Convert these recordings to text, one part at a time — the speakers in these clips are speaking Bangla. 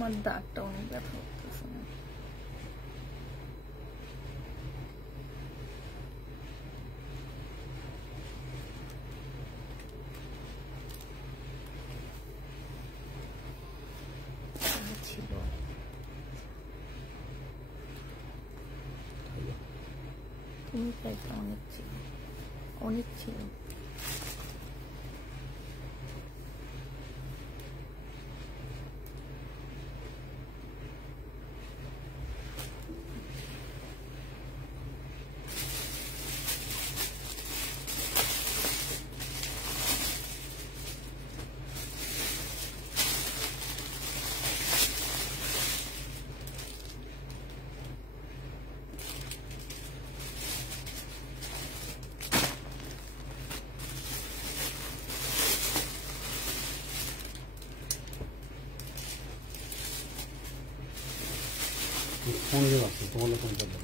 আমার দাঁতটা অনেক ব্যথা করতেছে না। ছিল তুমি খাইতে অনেক ছিল, অনেক ছিল। ফোন দিয়ে আছে তোমার ফোন করবে।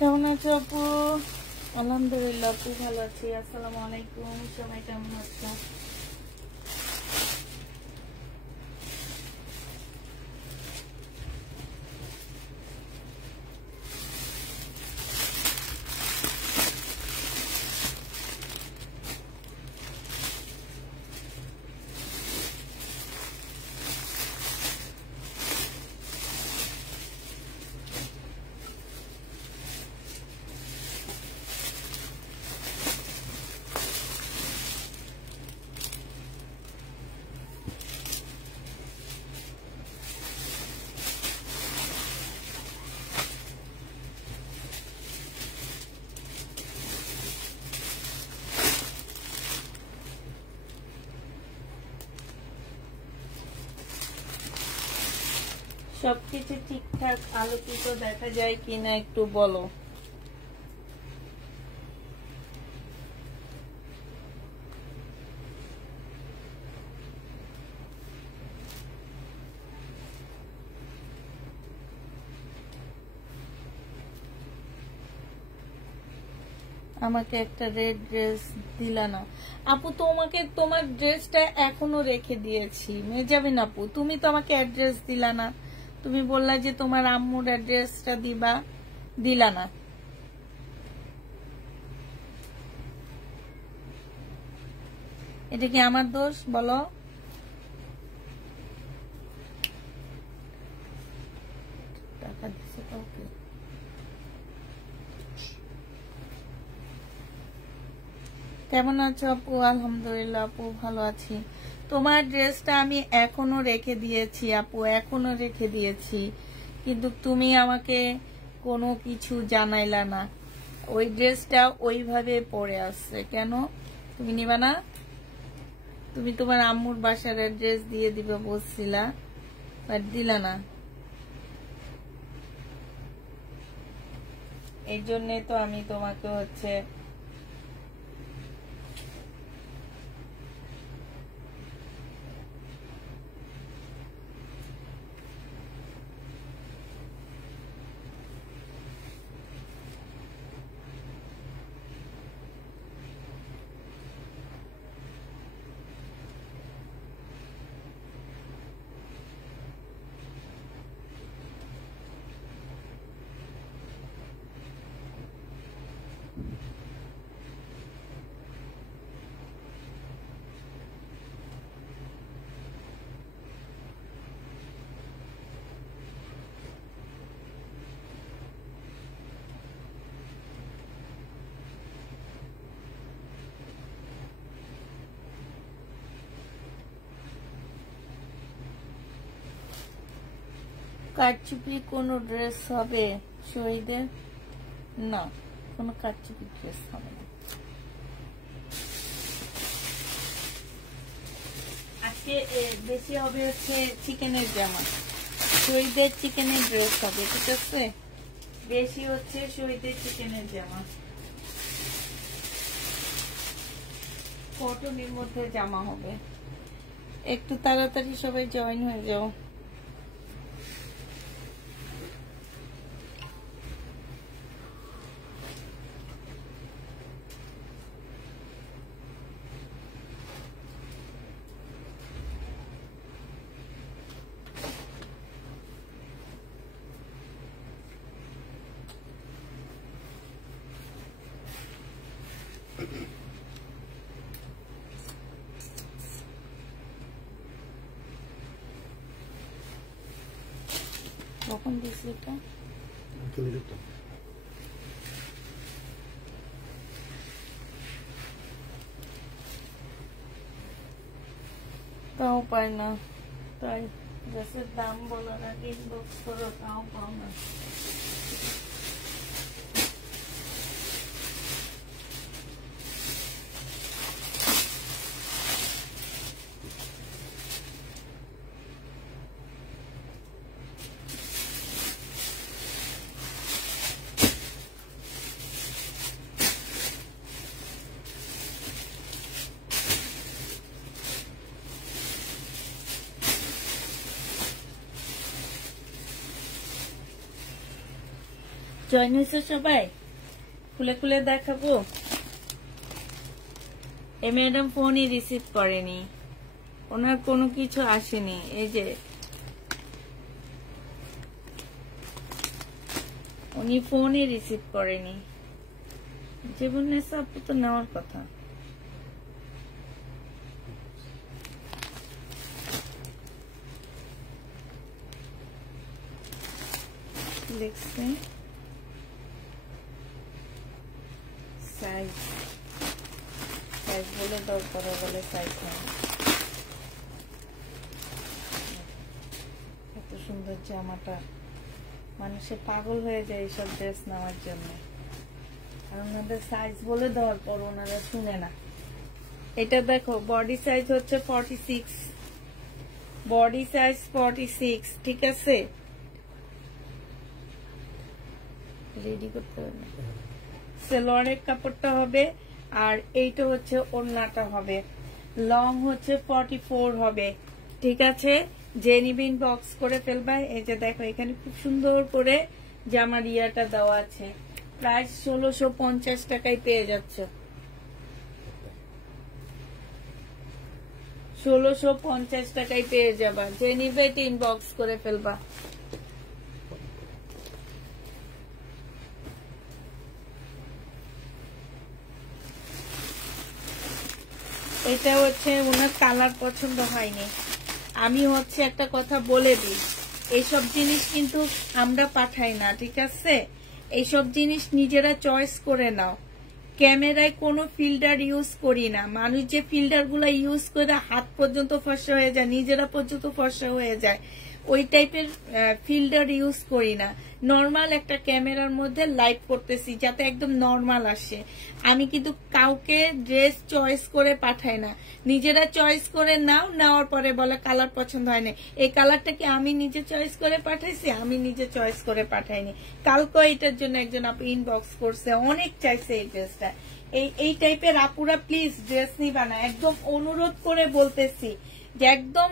কেমন আছো আপু? আলহামদুলিল্লাহ আপু ভালো আছি। আসসালামু আলাইকুম, সবাই কেমন আছো? সবকিছু ঠিকঠাক আলোকিত দেখা যায় কিনা একটু বলো। আমাকে একটা রেড ড্রেস দিলা না আপু। তোমাকে তোমার ড্রেসটা এখনো রেখে দিয়েছি মেজাবিন আপু। তুমি তো আমাকে অ্যাড্রেস দিলা না। তুমি বললা যে তোমার আম্মুর অ্যাড্রেসটা দিবা, দিলা না। এটা কি আমার দোষ বলো? টাকা দিছে কাউকে? কেমন আছো আপু? আলহামদুলিল্লাহ আপু ভালো আছি। তোমার ড্রেসটা আমি এখনো রেখে দিয়েছি আপু, এখনো রেখে দিয়েছি, কিন্তু তুমি আমাকে কোনো কিছু জানাইলা না। ওই ড্রেসটা ওইভাবে পরে আসছে কেন? তুমি নিবা না? তুমি তোমার আম্মুর বাসার অ্যাড্রেস দিয়ে দিবে বলছিলা, বাট দিলা না। এই জন্যে তো আমি তোমাকে হচ্ছে কারচুপি কোনো ড্রেস হবে শহীদের না, কোনো কারচুপি ড্রেস হবে না। আজকে বেশি হবে হচ্ছে চিকেনের জামা, শহীদের চিকেনের ড্রেস হবে, ঠিক আছে? বেশি হচ্ছে শহীদের চিকেনের জামা, কটনের মধ্যে জামা হবে। একটু তাড়াতাড়ি সবাই জয়েন হয়ে যাও। কখন দিস এটা? তাও পাই না, তাই ড্রেসের দাম বলার আগে ইনবক্স করো, তাও পাও না। জয়েন হয়েছে সবাই? খুলে খুলে দেখাবো। এই ম্যাডাম ফোনই রিসিভ করেনি, ওনার কোনো কিছু আসেনি। এই যে উনি ফোনই রিসিভ করেনি, জীবনে সব তো নেওয়ার কথা। লিখছে সাইজ, সাইজ বলে দরকার বলে সাইজ হয়। এত সুন্দর জামাটা, মানুষে পাগল হয়ে যায় এইসব ড্রেস নেওয়ার জন্য, আর ওনাদের সাইজ বলে দেওয়ার পর ওনারা শুনে না। এটা দেখো, বডি সাইজ হচ্ছে 46, বডি সাইজ 46, ঠিক আছে? রেডি করতে হবে, সেলোয়ারের কাপড়টা হবে, আর এইটা হচ্ছে ওড়নাটা হবে। লং হচ্ছে 44 হবে, ঠিক আছে? যে নিবিন বক্স করে ফেলবা। এই যে দেখো, এখানে খুব সুন্দর করে জামার ইয়াটা দেওয়া আছে। প্রাইস 1650 টাকায় পেয়ে যাচ্ছ, 1650 টাকায় পেয়ে যাবা। যে নিবে এটা ইনবক্স করে ফেলবা। এটা হচ্ছে ওনার কালার পছন্দ হয়নি। আমি হচ্ছে একটা কথা বলে দিই, এইসব জিনিস কিন্তু আমরা পাঠাই না, ঠিক আছে? এইসব জিনিস নিজেরা চয়েস করে নাও। ক্যামেরায় কোনো ফিল্টার ইউজ করি না। মানুষ যে ফিল্টার গুলা ইউজ করে হাত পর্যন্ত ফর্সা হয়ে যায়, নিজেরা পর্যন্ত ফর্সা হয়ে যায়, ওই টাইপের ফিল্টার ইউজ করি না। নর্মাল একটা ক্যামেরার মধ্যে লাইভ করতেছি যাতে একদম নর্মাল আসে। আমি কিন্তু কাউকে ড্রেস চয়েস করে পাঠাই না, নিজেরা চয়েস করে নাও, নেওয়ার পরে বলে কালার পছন্দ হয় না। এই কালারটা কি আমি নিজে চয়েস করে পাঠাইছি? আমি নিজে চয়েস করে পাঠাইনি। কালকে এটার জন্য একজন আপু ইনবক্স করছে, অনেক চাইছে এই ড্রেসটা। এই টাইপের আপুরা প্লিজ ড্রেস নিবা না, একদম অনুরোধ করে বলতেছি, যে একদম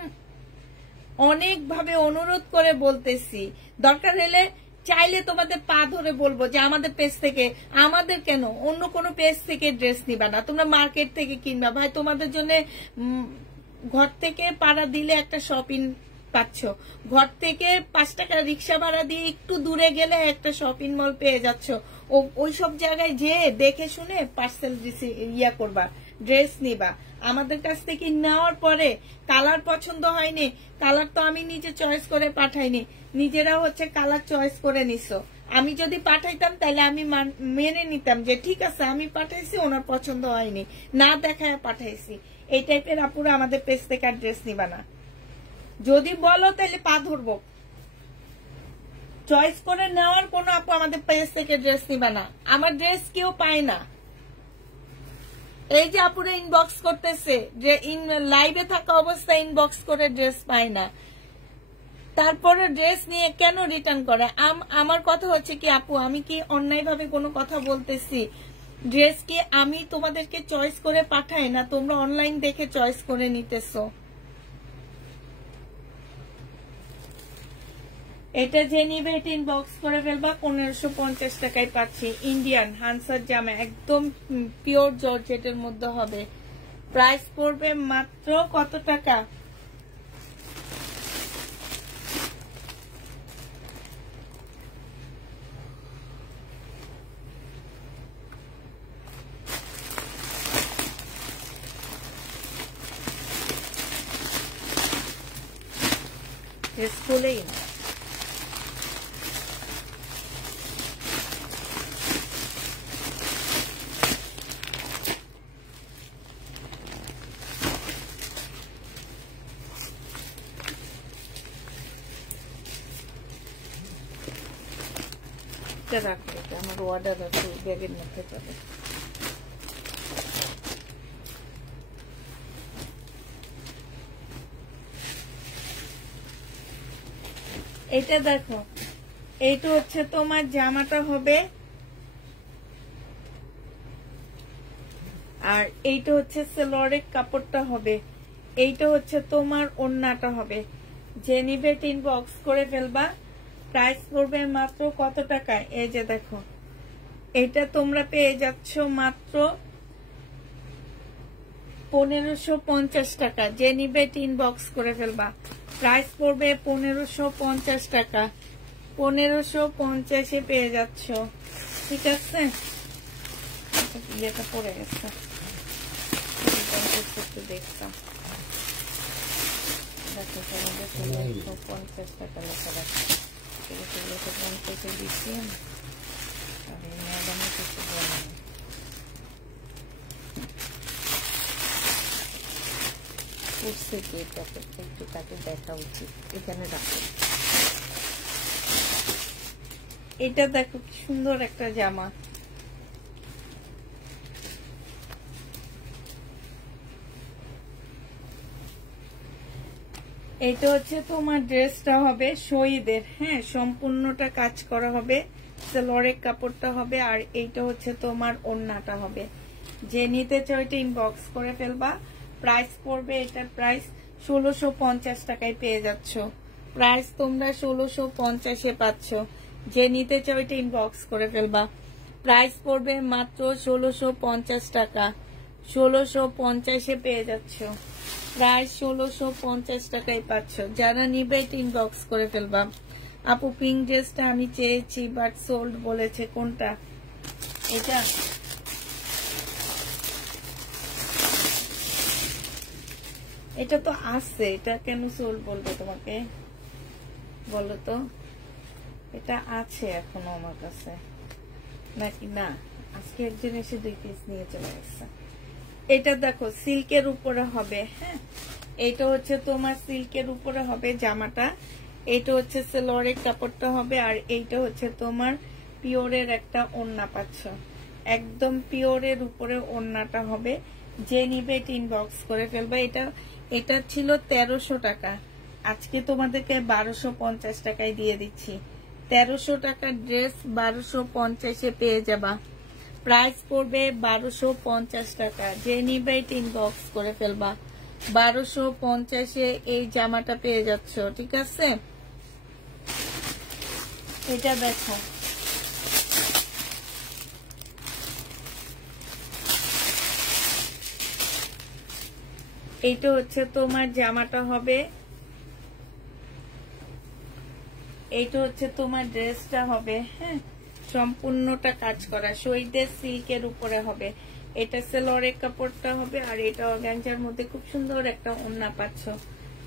অনেক ভাবে অনুরোধ করে বলতেছি। দরকার হলে চাইলে তোমাদের পা ধরে বলবো যে আমাদের পেজ থেকে, আমাদের কেন অন্য কোনো পেজ থেকে ড্রেস নিবা না, তোমরা মার্কেট থেকে কিনবা। ভাই তোমাদের জন্য ঘর থেকে পাড়া দিলে একটা শপিং পাচ্ছ, ঘর থেকে 5 টাকা রিক্সা ভাড়া দিয়ে একটু দূরে গেলে একটা শপিং মল পেয়ে যাচ্ছ। ওই সব জায়গায় যে দেখে শুনে পার্সেল ইয়া করবা, ড্রেস নিবা। আমাদের কাছ থেকে নেওয়ার পরে কালার পছন্দ হয়নি, কালার তো আমি নিজে চয়েস করে পাঠাইনি, নিজেরা হচ্ছে কালার চয়েস করে নিছো। আমি যদি পাঠাইতাম তাহলে আমি মেনে নিতাম যে ঠিক আছে আমি পাঠাইছি, ওনার পছন্দ হয়নি, না দেখায় পাঠাইছি। এই টাইপের আপুরা আমাদের পেজ থেকে আর ড্রেস নিবা না। যদি বলো তাহলে পা ধরবো। চয়েস করে নেওয়ার কোনো আপু আমাদের পেজ থেকে ড্রেস নিবা না, আমার ড্রেস কেউ পায় না। এই যে আপুরা ইনবক্স করতেছে যে লাইভে থাকা অবস্থায় ইনবক্স করে ড্রেস পায় না, তারপরে ড্রেস নিয়ে কেন রিটার্ন করে? আমার কথা হচ্ছে কি আপু, আমি কি অন্যায়ভাবে কোনো কথা বলতেছি? ড্রেস কি আমি তোমাদেরকে চয়েস করে পাঠাই না, তোমরা অনলাইন দেখে চয়েস করে নিতেছো? এটা যে নিবে এটা ইনবক্স করে ফেলবা। 1550 টাকায় পাচ্ছি ইন্ডিয়ান হানসার জামা, একদম পিওর জর্জেটের মধ্যে হবে। প্রাইস পড়বে মাত্র কত টাকা? খুলেই না। রাখো, এটা আমার অর্ডার আছে, ব্যাগের মধ্যে পাবে। এটা দেখো, এইটা হচ্ছে তোমার জামাটা হবে, আর এইটা হচ্ছে সেলোয়ারের কাপড়টা হবে, এইটা হচ্ছে তোমার ওড়নাটা হবে। যে নিবে ইনবক্স করে ফেলবা। প্রাইস পড়বে মাত্র কত টাকায়? এই যে দেখো, এটা তোমরা পেয়ে যাচ্ছ মাত্র 1550 টাকা। যে নিবে ইনবক্স করে ফেলবা। প্রাইস পড়বে 1550 টাকা। 1550 পেয়ে যাচ্ছ, ঠিক আছে? যেটা পড়ে গেছে দেখতাম, দেখো 1550 টাকা লেখা রাখছি। 1550 দিচ্ছি আমি, ম্যাডামে কিছু বলেনি। একটু তাকে দেখা উচিত। এখানে রাখো, এটা দেখো কি সুন্দর একটা জামা। এটা হচ্ছে তোমার ড্রেসটা হবে শহীদের, হ্যাঁ, সম্পূর্ণটা কাজ করা হবে, সেলোয়ারের কাপড়টা হবে, আর এইটা হচ্ছে তোমার ওড়নাটা হবে। যে নিতে চাও এটা ইনবক্স করে ফেলবা। প্রাইস পড়বে, এটার প্রাইস 1650 টাকায় পেয়ে যাচ্ছ। প্রাইস তোমরা 1650 পাচ্ছ। যে নিতে চাও এটা ইনবক্স করে ফেলবা। প্রাইস পড়বে মাত্র 1650 টাকা। 1650 পেয়ে যাচ্ছ। প্রায় 1650 টাকায় পাচ্ছ। যারা নিবে এটা ইনবক্স করে ফেলবা। আপু পিঙ্ক ড্রেসটা আমি চেয়েছি বাট সোল্ড বলেছে। কোনটা? এটা এটা তো আছে, এটা কেন সোল্ড বলবে তোমাকে বলো তো? এটা আছে এখনো আমার কাছে নাকি না? আজকে একজন এসে 2 পিস নিয়ে চলে গেছে। এটা দেখো সিল্কের উপরে হবে, হ্যাঁ, এটা হচ্ছে তোমার সিল্কের উপরে হবে জামাটা। এটা হচ্ছে সেলোয়ারের কাপড়টা হবে, আর এইটা হচ্ছে তোমার পিওরের একটা ওড়না পাচ্ছ। একদম পিওরের উপরে ওড়নাটা হবে। যে নিবে এটা ইনবক্স করে ফেলবে। এটা ছিল 1300 টাকা, আজকে তোমাদেরকে 1250 টাকায় দিয়ে দিচ্ছি। 1300 টাকার ড্রেস 1250 পেয়ে যাবা। প্রাইস পড়বে 1250 টাকা। যে নিবে এটা ইনবক্স করে ফেলবা। 1250 এই জামাটা পেয়ে যাচ্ছ, ঠিক আছে? এটা দেখো, এইটা হচ্ছে তোমার জামাটা হবে, এইটা হচ্ছে তোমার ড্রেসটা হবে, হ্যাঁ, সম্পূর্ণটা কাজ করা শহীদের সিল্কের উপরে হবে। এটা সেলোয়ারের কাপড়টা হবে, আর এটা অর্গানজার মধ্যে খুব সুন্দর একটা ওড়না পাচ্ছ।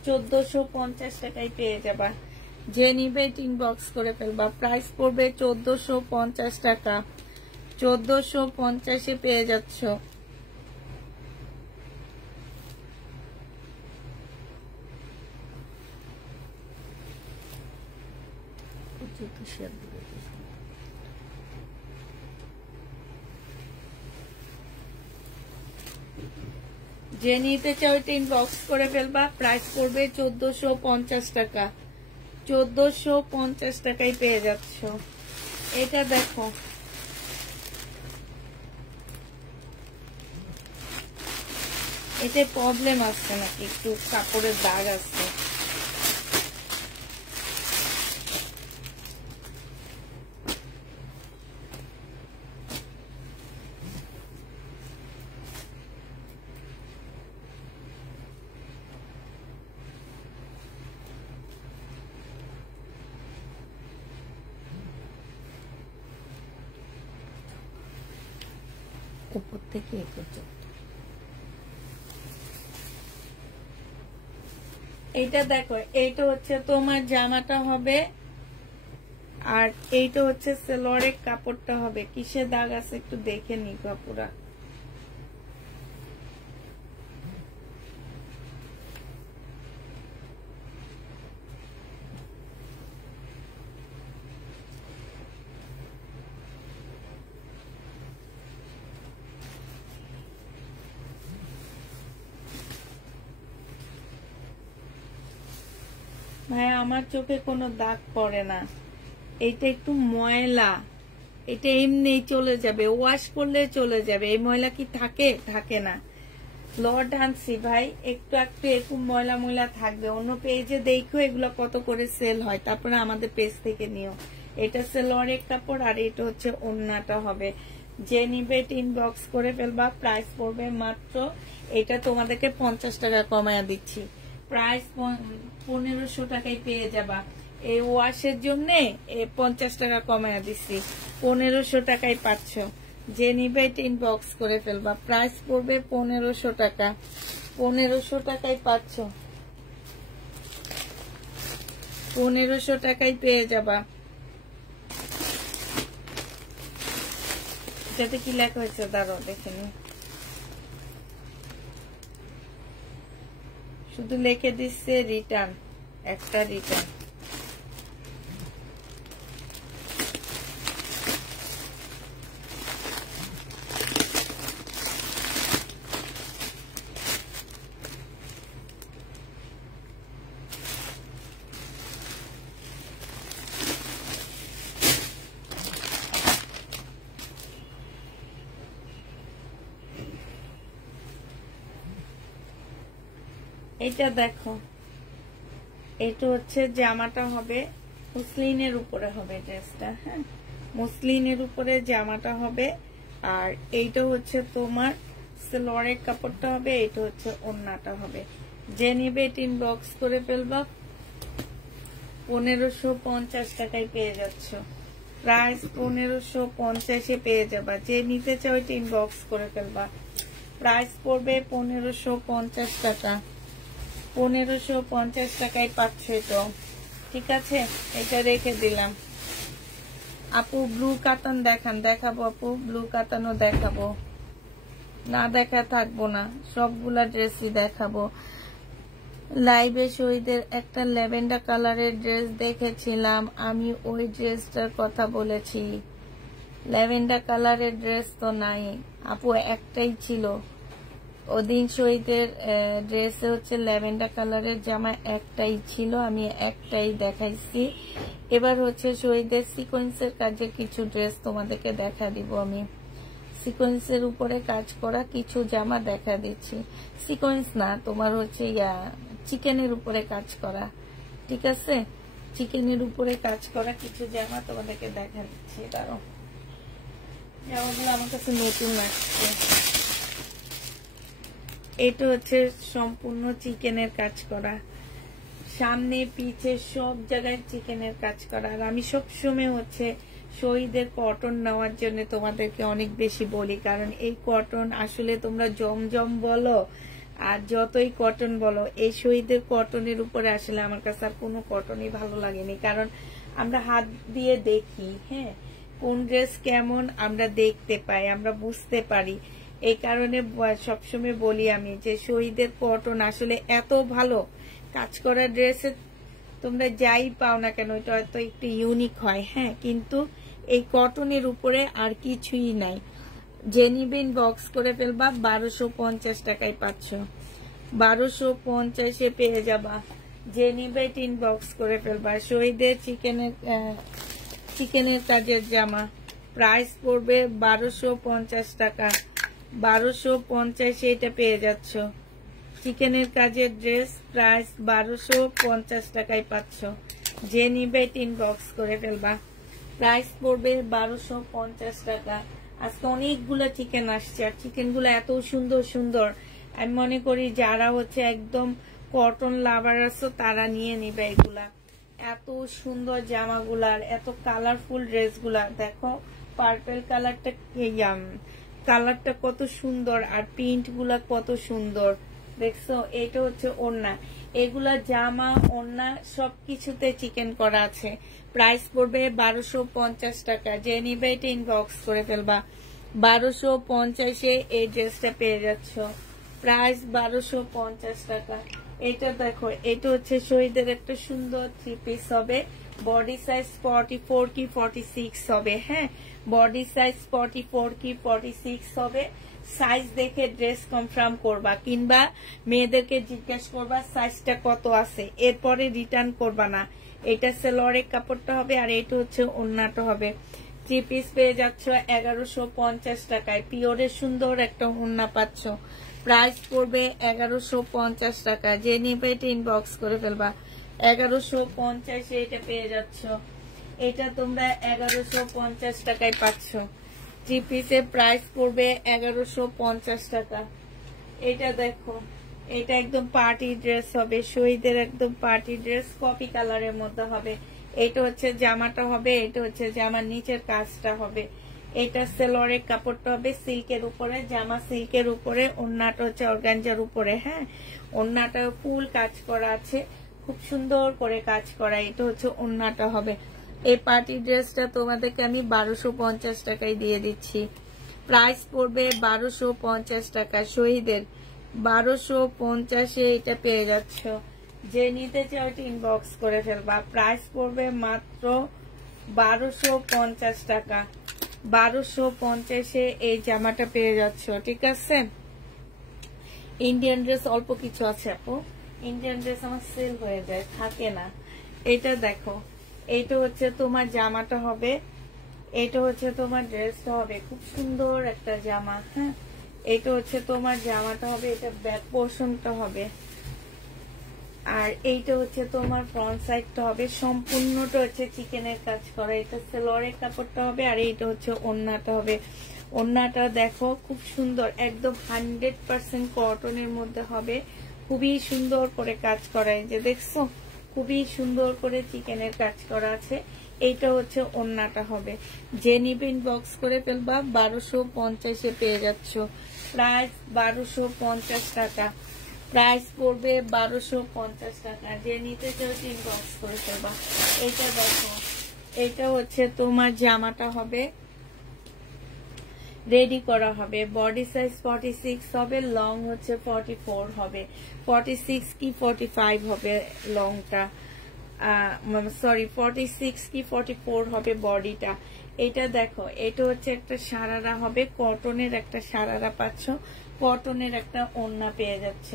1450 টাকায় পেয়ে যাবা। যে নিবে ইনবক্স করে ফেলবা। প্রাইস পড়বে 1450 টাকা। 1450 পেয়ে যাচ্ছ। যে নিতে চাও এটা ইনবক্স করে ফেলবা। প্রাইস পড়বে 1450 টাকা। 1450 টাকায় পেয়ে যাচ্ছ। এটা দেখো, এতে প্রবলেম আসছে নাকি, একটু কাপড়ের দাগ আছে। উপর থেকে এ পর্যন্ত। এইটা দেখো, এইটা হচ্ছে তোমার জামাটা হবে, আর এইটা হচ্ছে সেলোয়ারের কাপড়টা হবে। কিসের দাগ আছে একটু দেখে নি কাপড়া। ভাই আমার চোখে কোনো দাগ পড়ে না, এটা একটু ময়লা, এটা এমনি চলে যাবে, ওয়াশ করলে চলে যাবে। এই ময়লা কি থাকে? থাকে না। লট আনছি ভাই, একটু একটু এরকম ময়লা ময়লা থাকবে। অন্য পেজে দেখো এগুলো কত করে সেল হয়, তারপরে আমাদের পেজ থেকে নিও। এটা সেলোয়ারের কাপড়, আর এটা হচ্ছে ওন্নাটা হবে। যে নিবে ইনবক্স করে ফেলবা। প্রাইস পড়বে মাত্র, এটা তোমাদেরকে 50 টাকা কমায়া দিচ্ছি। প্রাইস 1500 টাকায় পেয়ে যাবা। এই ওয়াশের জন্য 50 টাকা কমায়া দিচ্ছি, 1500 টাকায় পাচ্ছ। যে নিবে ইনবক্স করে ফেলবা। প্রাইস পড়বে 1500 টাকা। 1500 টাকায় পাচ্ছ, 1500 টাকায় পেয়ে যাবা। এটাতে কি লেখা হয়েছে দাঁড়াও দেখে নি, শুধু লিখে দিচ্ছে রিটার্ন, একটা রিটার্ন। এটা দেখো, এটা হচ্ছে জামাটা হবে, মুসলিনের উপরে হবে ড্রেসটা। হ্যাঁ, মুসলিনের উপরে জামাটা হবে, আর এইটা হচ্ছে তোমার সেলোয়ারের কাপড়টা হবে, এইটা হচ্ছে ওন্নাটা হবে। যে নিবে ইনবক্স করে ফেলবা। 1550 টাকায় পেয়ে যাচ্ছ। প্রাইস 1550 পেয়ে যাবা। যে নিতে চাও এটা ইনবক্স করে ফেলবা। প্রাইস পড়বে 1550 টাকা। 1550 টাকায় পাচ্ছ এটা। ঠিক আছে, এটা রেখে দিলাম। আপু ব্লু কাতান দেখান। দেখাবো আপু, ব্লু কাতানও দেখাবো, না দেখা থাকবো না, সবগুলা ড্রেসই দেখাবো। লাইভে শহীদের একটা ল্যাভেন্ডার কালারের ড্রেস দেখেছিলাম, আমি ওই ড্রেসটার কথা বলেছি। ল্যাভেন্ডার কালারের ড্রেস তো নাই আপু, একটাই ছিল ওদিন। শহীদের ড্রেসে হচ্ছে ল্যাভেন্ডার কালারের জামা একটাই ছিল, আমি একটাই দেখাইছি। এবার হচ্ছে শহীদের সিকোয়েন্সের কাজে কিছু ড্রেস তোমাদেরকে দেখা দিব। আমি সিকোয়েন্সের উপরে কাজ করা কিছু জামা দেখা দিচ্ছি। সিকোয়েন্স না, তোমার হচ্ছে চিকেনের উপরে কাজ করা। ঠিক আছে, চিকেনের উপরে কাজ করা কিছু জামা তোমাদেরকে দেখা দিচ্ছি। দাঁড়াও, জামাগুলো আমার কাছে নতুন লাগছে। এটা হচ্ছে সম্পূর্ণ চিকেনের কাজ করা, সামনে পিছে সব জায়গায় চিকেনের কাজ করা। আর আমি সবসময় হচ্ছে শহীদের কটন নেওয়ার জন্য তোমাদেরকে অনেক বেশি বলি, কারণ এই কটন আসলে তোমরা জমজম বলো আর যতই কটন বলো, এই শহীদের কটনের উপরে আসলে আমার কাছে আর কোনো কটনই ভালো লাগেনি। কারণ আমরা হাত দিয়ে দেখি, হ্যাঁ, কোন ড্রেস কেমন আমরা দেখতে পাই, আমরা বুঝতে পারি। এই কারণে সবসময় বলি আমি যে শহীদের কটন আসলে এত ভালো কাজ করা ড্রেসে তোমরা যাই পাও না কেন, এটা হয়তো একটু ইউনিক হয়, হ্যাঁ, কিন্তু এই কটনের উপরে আর কিছুই নাই। যে নিবে ইনবক্স করে ফেলবা, 1250 টাকায় পাচ্ছ, 1250-এ পেয়ে যাবা। যে নিবে ইনবক্স করে ফেলবা। শহীদের চিকেনের কাজের জামা, প্রাইস পড়বে 1250 টাকা, 1250-এ এটা পেয়ে যাচ্ছ। চিকেনের কাজের ড্রেস, প্রাইস 1250 টাকায় পাচ্ছ। যে নিবে ইনবক্স করে ফেলবা, প্রাইস পড়বে 1250 টাকা। আজকে অনেকগুলো চিকেন আসছে, আর চিকেন গুলো এত সুন্দর সুন্দর, আমি মনে করি যারা হচ্ছে একদম কটন লাভার আছো তারা নিয়ে নিবে এগুলা। এত সুন্দর জামাগুলার, এত কালারফুল ড্রেসগুলা দেখো, পার্পল কালারটা কত সুন্দর, আর প্রিন্ট গুলা কত সুন্দর দেখছো। এটা হচ্ছে ওড়না, এগুলা জামা ওড়না সবকিছুতে চিকেন করা আছে। প্রাইস পড়বে 1250 টাকা। যে নিবে এটা ইনবক্স করে ফেলবা, 1250-এ এই ড্রেসটা পেয়ে যাচ্ছ। প্রাইস 1250 টাকা। এটা দেখো, এটা হচ্ছে শহীদের একটা সুন্দর 3 পিস হবে। বডি সাইজ 44 কি 46 হবে। হ্যাঁ, বডি সাইজ 44 কি 46 হবে। সাইজ দেখে ড্রেস কনফার্ম করবা, কিংবা মেয়েদেরকে জিজ্ঞাসা করবা সাইজটা কত আছে, এরপরে রিটার্ন করবা না। এটা সেলোয়ারের কাপড়টা হবে, আর এটা হচ্ছে ওড়নাটা হবে। 3 পিস পেয়ে যাচ্ছ 1150 টাকায়। পিওরের সুন্দর একটা ওড়না পাচ্ছ। প্রাইস পড়বে 1150 টাকা। যে নিবে এটা ইনবক্স করে ফেলবা, 1150-এ এটা পেয়ে যাচ্ছ। এটা তোমরা 1150 টাকায় পাচ্ছ। 3 পিসের প্রাইস পড়বে 1150 টাকা। এটা দেখো, এটা একদম পার্টি ড্রেস হবে, শহীদের একদম পার্টি ড্রেস, কপি কালারের মধ্যে হবে। এটা হচ্ছে জামাটা হবে, এটা হচ্ছে জামার নিচের কাজটা হবে। এটা সেলোয়ারের কাপড়টা হবে সিল্কের উপরে, জামা সিল্কের উপরে, ওড়নাটা হচ্ছে অর্গানজার উপরে। হ্যাঁ, ওড়নাটা ফুল কাজ করা আছে, খুব সুন্দর করে কাজ করা। এটা হচ্ছে ওড়নাটা হবে। এই পার্টি ড্রেসটা তোমাদেরকে আমি 1250 টাকায় দিয়ে দিচ্ছি। প্রাইস পড়বে 1250 টাকা। শহীদের 1250-এ এটা পেয়ে যাচ্ছ। যে নিতে চাও এটা ইনবক্স করে ফেলবা। প্রাইস পড়বে মাত্র 1250 টাকা। 1250-এ এই জামাটা পেয়ে যাচ্ছ, ঠিক আছে। ইন্ডিয়ান ড্রেস অল্প কিছু আছে আপু, ইন্ডিয়ান ড্রেস আমার সেল হয়ে যায়, থাকে না। এটা দেখো, এইটা হচ্ছে তোমার জামাটা হবে, এটা হচ্ছে তোমার ড্রেসটা হবে। খুব সুন্দর একটা জামা। হ্যাঁ, এটা হচ্ছে তোমার জামাটা হবে, এটা ব্যাক পোর্শনটা হবে, আর এইটা হচ্ছে তোমার ফ্রন্ট সাইডটা হবে। সম্পূর্ণটা হচ্ছে চিকেনের কাজ করা। এটা সেলোয়ারের কাপড়টা হবে, আর এইটা হচ্ছে ওড়নাটা হবে। ওড়নাটা দেখো খুব সুন্দর, একদম 100% কটনের মধ্যে হবে। খুবই সুন্দর করে কাজ করা, এই যে দেখছো, খুবই সুন্দর করে চিকেনের কাজ করা আছে। এইটা হচ্ছে ওড়নাটা হবে। যে নিবে ইনবক্স করে ফেলবা, 1250-এ পেয়ে যাচ্ছ। প্রাইস 1250 টাকা। প্রাইস পড়বে 1250 টাকা। যে নিতে চাও ইনবক্স করে ফেলবা। এইটা দেখো, এইটা হচ্ছে তোমার জামাটা হবে, রেডি করা হবে। বডি সাইজ 46 হবে, লং হচ্ছে 44 হবে। 46 কি 45 হবে লংটা, সরি 46 কি 44 হবে বডিটা। এটা দেখো, এটা হচ্ছে একটা সারারা হবে, কটনের একটা সারারা পাচ্ছ, কটনের একটা ওড়না পেয়ে যাচ্ছ।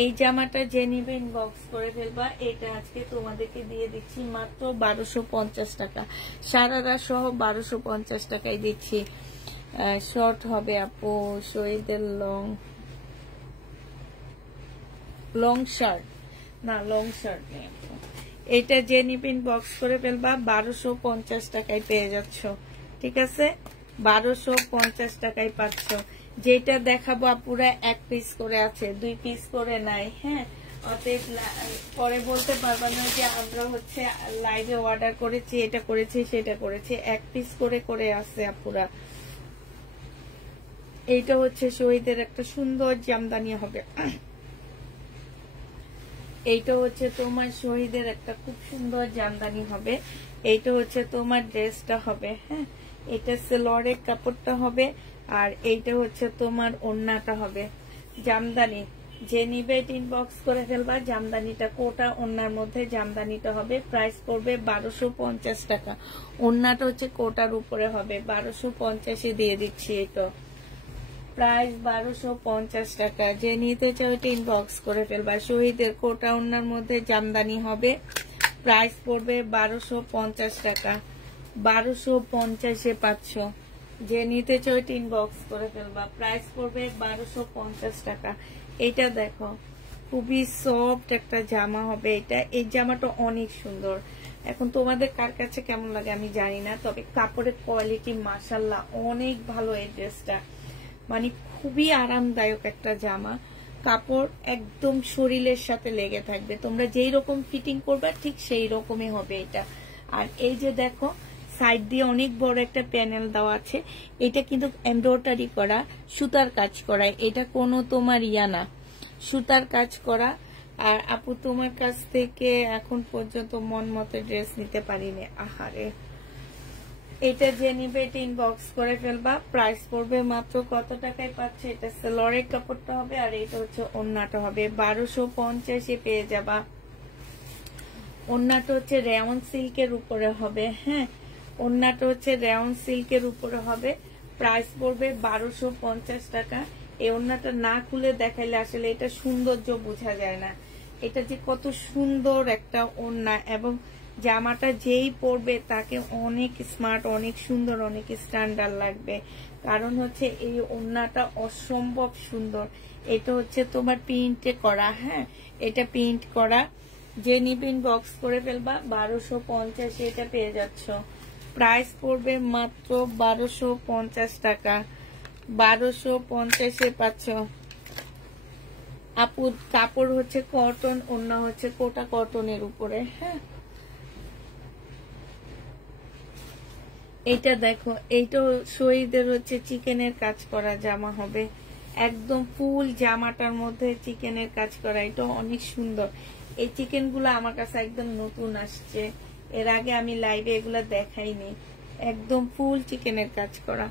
এই জামাটা যে নিবে ইনবক্স করে ফেলবা। এটা আজকে তোমাদেরকে দিয়ে দিচ্ছি মাত্র 1250 টাকা। সারারা সহ 1250 টাকায় দিচ্ছি। শর্ট হবে আপু, শহীদের লং শার্ট না, লং শার্ট নেই। এটা যে নিবে ইনবক্স করে ফেলবা, 1250 টাকায় পেয়ে যাচ্ছ, ঠিক আছে। 1250 টাকায় পাচ্ছ। যেটা দেখাবো আপুরা 1 পিস করে আছে, 2 পিস করে নাই। হ্যাঁ, অতএব পরে বলতে পারবা না যে আমরা হচ্ছে লাইভে অর্ডার করেছি, এটা করেছি সেটা করেছি। 1 পিস করে করে আছে আপুরা। এইটা হচ্ছে শহীদের একটা সুন্দর জামদানি হবে। এইটা হচ্ছে তোমার শহীদের একটা খুব সুন্দর জামদানি হবে। এইটা হচ্ছে তোমার ড্রেসটা হবে। হ্যাঁ, এটা সেলোয়ারের কাপড়টা হবে, আর এইটা হচ্ছে তোমার ওড়নাটা হবে। জামদানি যে নিবে ইনবক্স করে ফেলবা। জামদানিটা কোটা ওড়নার মধ্যে জামদানিটা হবে। প্রাইস পড়বে 1250 টাকা। ওড়নাটা হচ্ছে কোটার উপরে হবে, 1250-এ দিয়ে দিচ্ছি। এটা প্রাইস 1250 টাকা। যে নিতে চাও এটা ইনবক্স করে ফেলবা। শহীদের কোটা ওড়নার মধ্যে জামদানি হবে, প্রাইস পড়বে 1250 টাকা। 1250-এ পাচ্ছ। যে নিতে চাও এটা ইনবক্স করে ফেলবা, প্রাইস পড়বে 1250 টাকা। এটা দেখো খুবই সফট একটা জামা হবে এটা। এই জামাটা অনেক সুন্দর। এখন তোমাদের কার কাছে কেমন লাগে আমি জানি না, তবে কাপড়ের কোয়ালিটি মাশাআল্লাহ অনেক ভালো। এই ড্রেসটা মানে খুবই আরামদায়ক একটা জামা। কাপড় একদম শরীরের সাথে লেগে থাকবে, তোমরা যেই রকম ফিটিং করবে ঠিক সেই রকমই হবে এটা। আর এই যে দেখো সাইড দিয়ে অনেক বড় একটা প্যানেল দেওয়া আছে, এটা কিন্তু এমব্রয়ডারি করা, সুতার কাজ করা। এটা কোনো তোমার ইয়া না, সুতার কাজ করা। আর আপু তোমার কাছ থেকে এখন পর্যন্ত মন মতো ড্রেস নিতে পারিনি। আহারে, এটা যে নিবে এটা ইনবক্স করে ফেলবা, প্রাইস পড়বে মাত্র কত টাকায় পাচ্ছে। এটা সেলরের কাপড়টা হবে আর এটা হচ্ছে ওড়নাটা হবে 1250-এ পেয়ে যাবা। ওড়নাটা হচ্ছে রেয়ন সিল্কের উপরে হবে। হ্যাঁ, ওড়নাটা হচ্ছে রেয়ন সিল্কের উপরে হবে, প্রাইস পড়বে 1250 টাকা। এই ওড়নাটা না খুলে দেখাইলে আসলে এটা সৌন্দর্য বোঝা যায় না। এটা যে কত সুন্দর একটা ওড়না, এবং জামাটা যেই পরবে তাকে অনেক স্মার্ট, অনেক সুন্দর, অনেক স্ট্যান্ডার্ড লাগবে। কারণ হচ্ছে এই ওড়নাটা অসম্ভব সুন্দর। এটা হচ্ছে তোমার প্রিন্টে করা। হ্যাঁ, এটা প্রিন্ট করা। যে নিবে ইনবক্স করে ফেলবা, 1250 এটা পেয়ে যাচ্ছ। প্রাইস পড়বে মাত্র 1250 টাকা। 1250-এ পাচ্ছ। আপুর কাপড় হচ্ছে কটন, ওড়না হচ্ছে কোটা কটনের উপরে। হ্যাঁ, এইটা দেখো, এইটা শহীদের হচ্ছে চিকেনের কাজ করা জামা হবে, একদম ফুল জামাটার মধ্যে চিকেনের কাজ করা। এটা অনেক সুন্দর। এই চিকেন গুলো আমার কাছে একদম নতুন আসছে, এর আগে আমি লাইভে এগুলা দেখাইনি। একদম ফুল চিকেনের কাজ করা।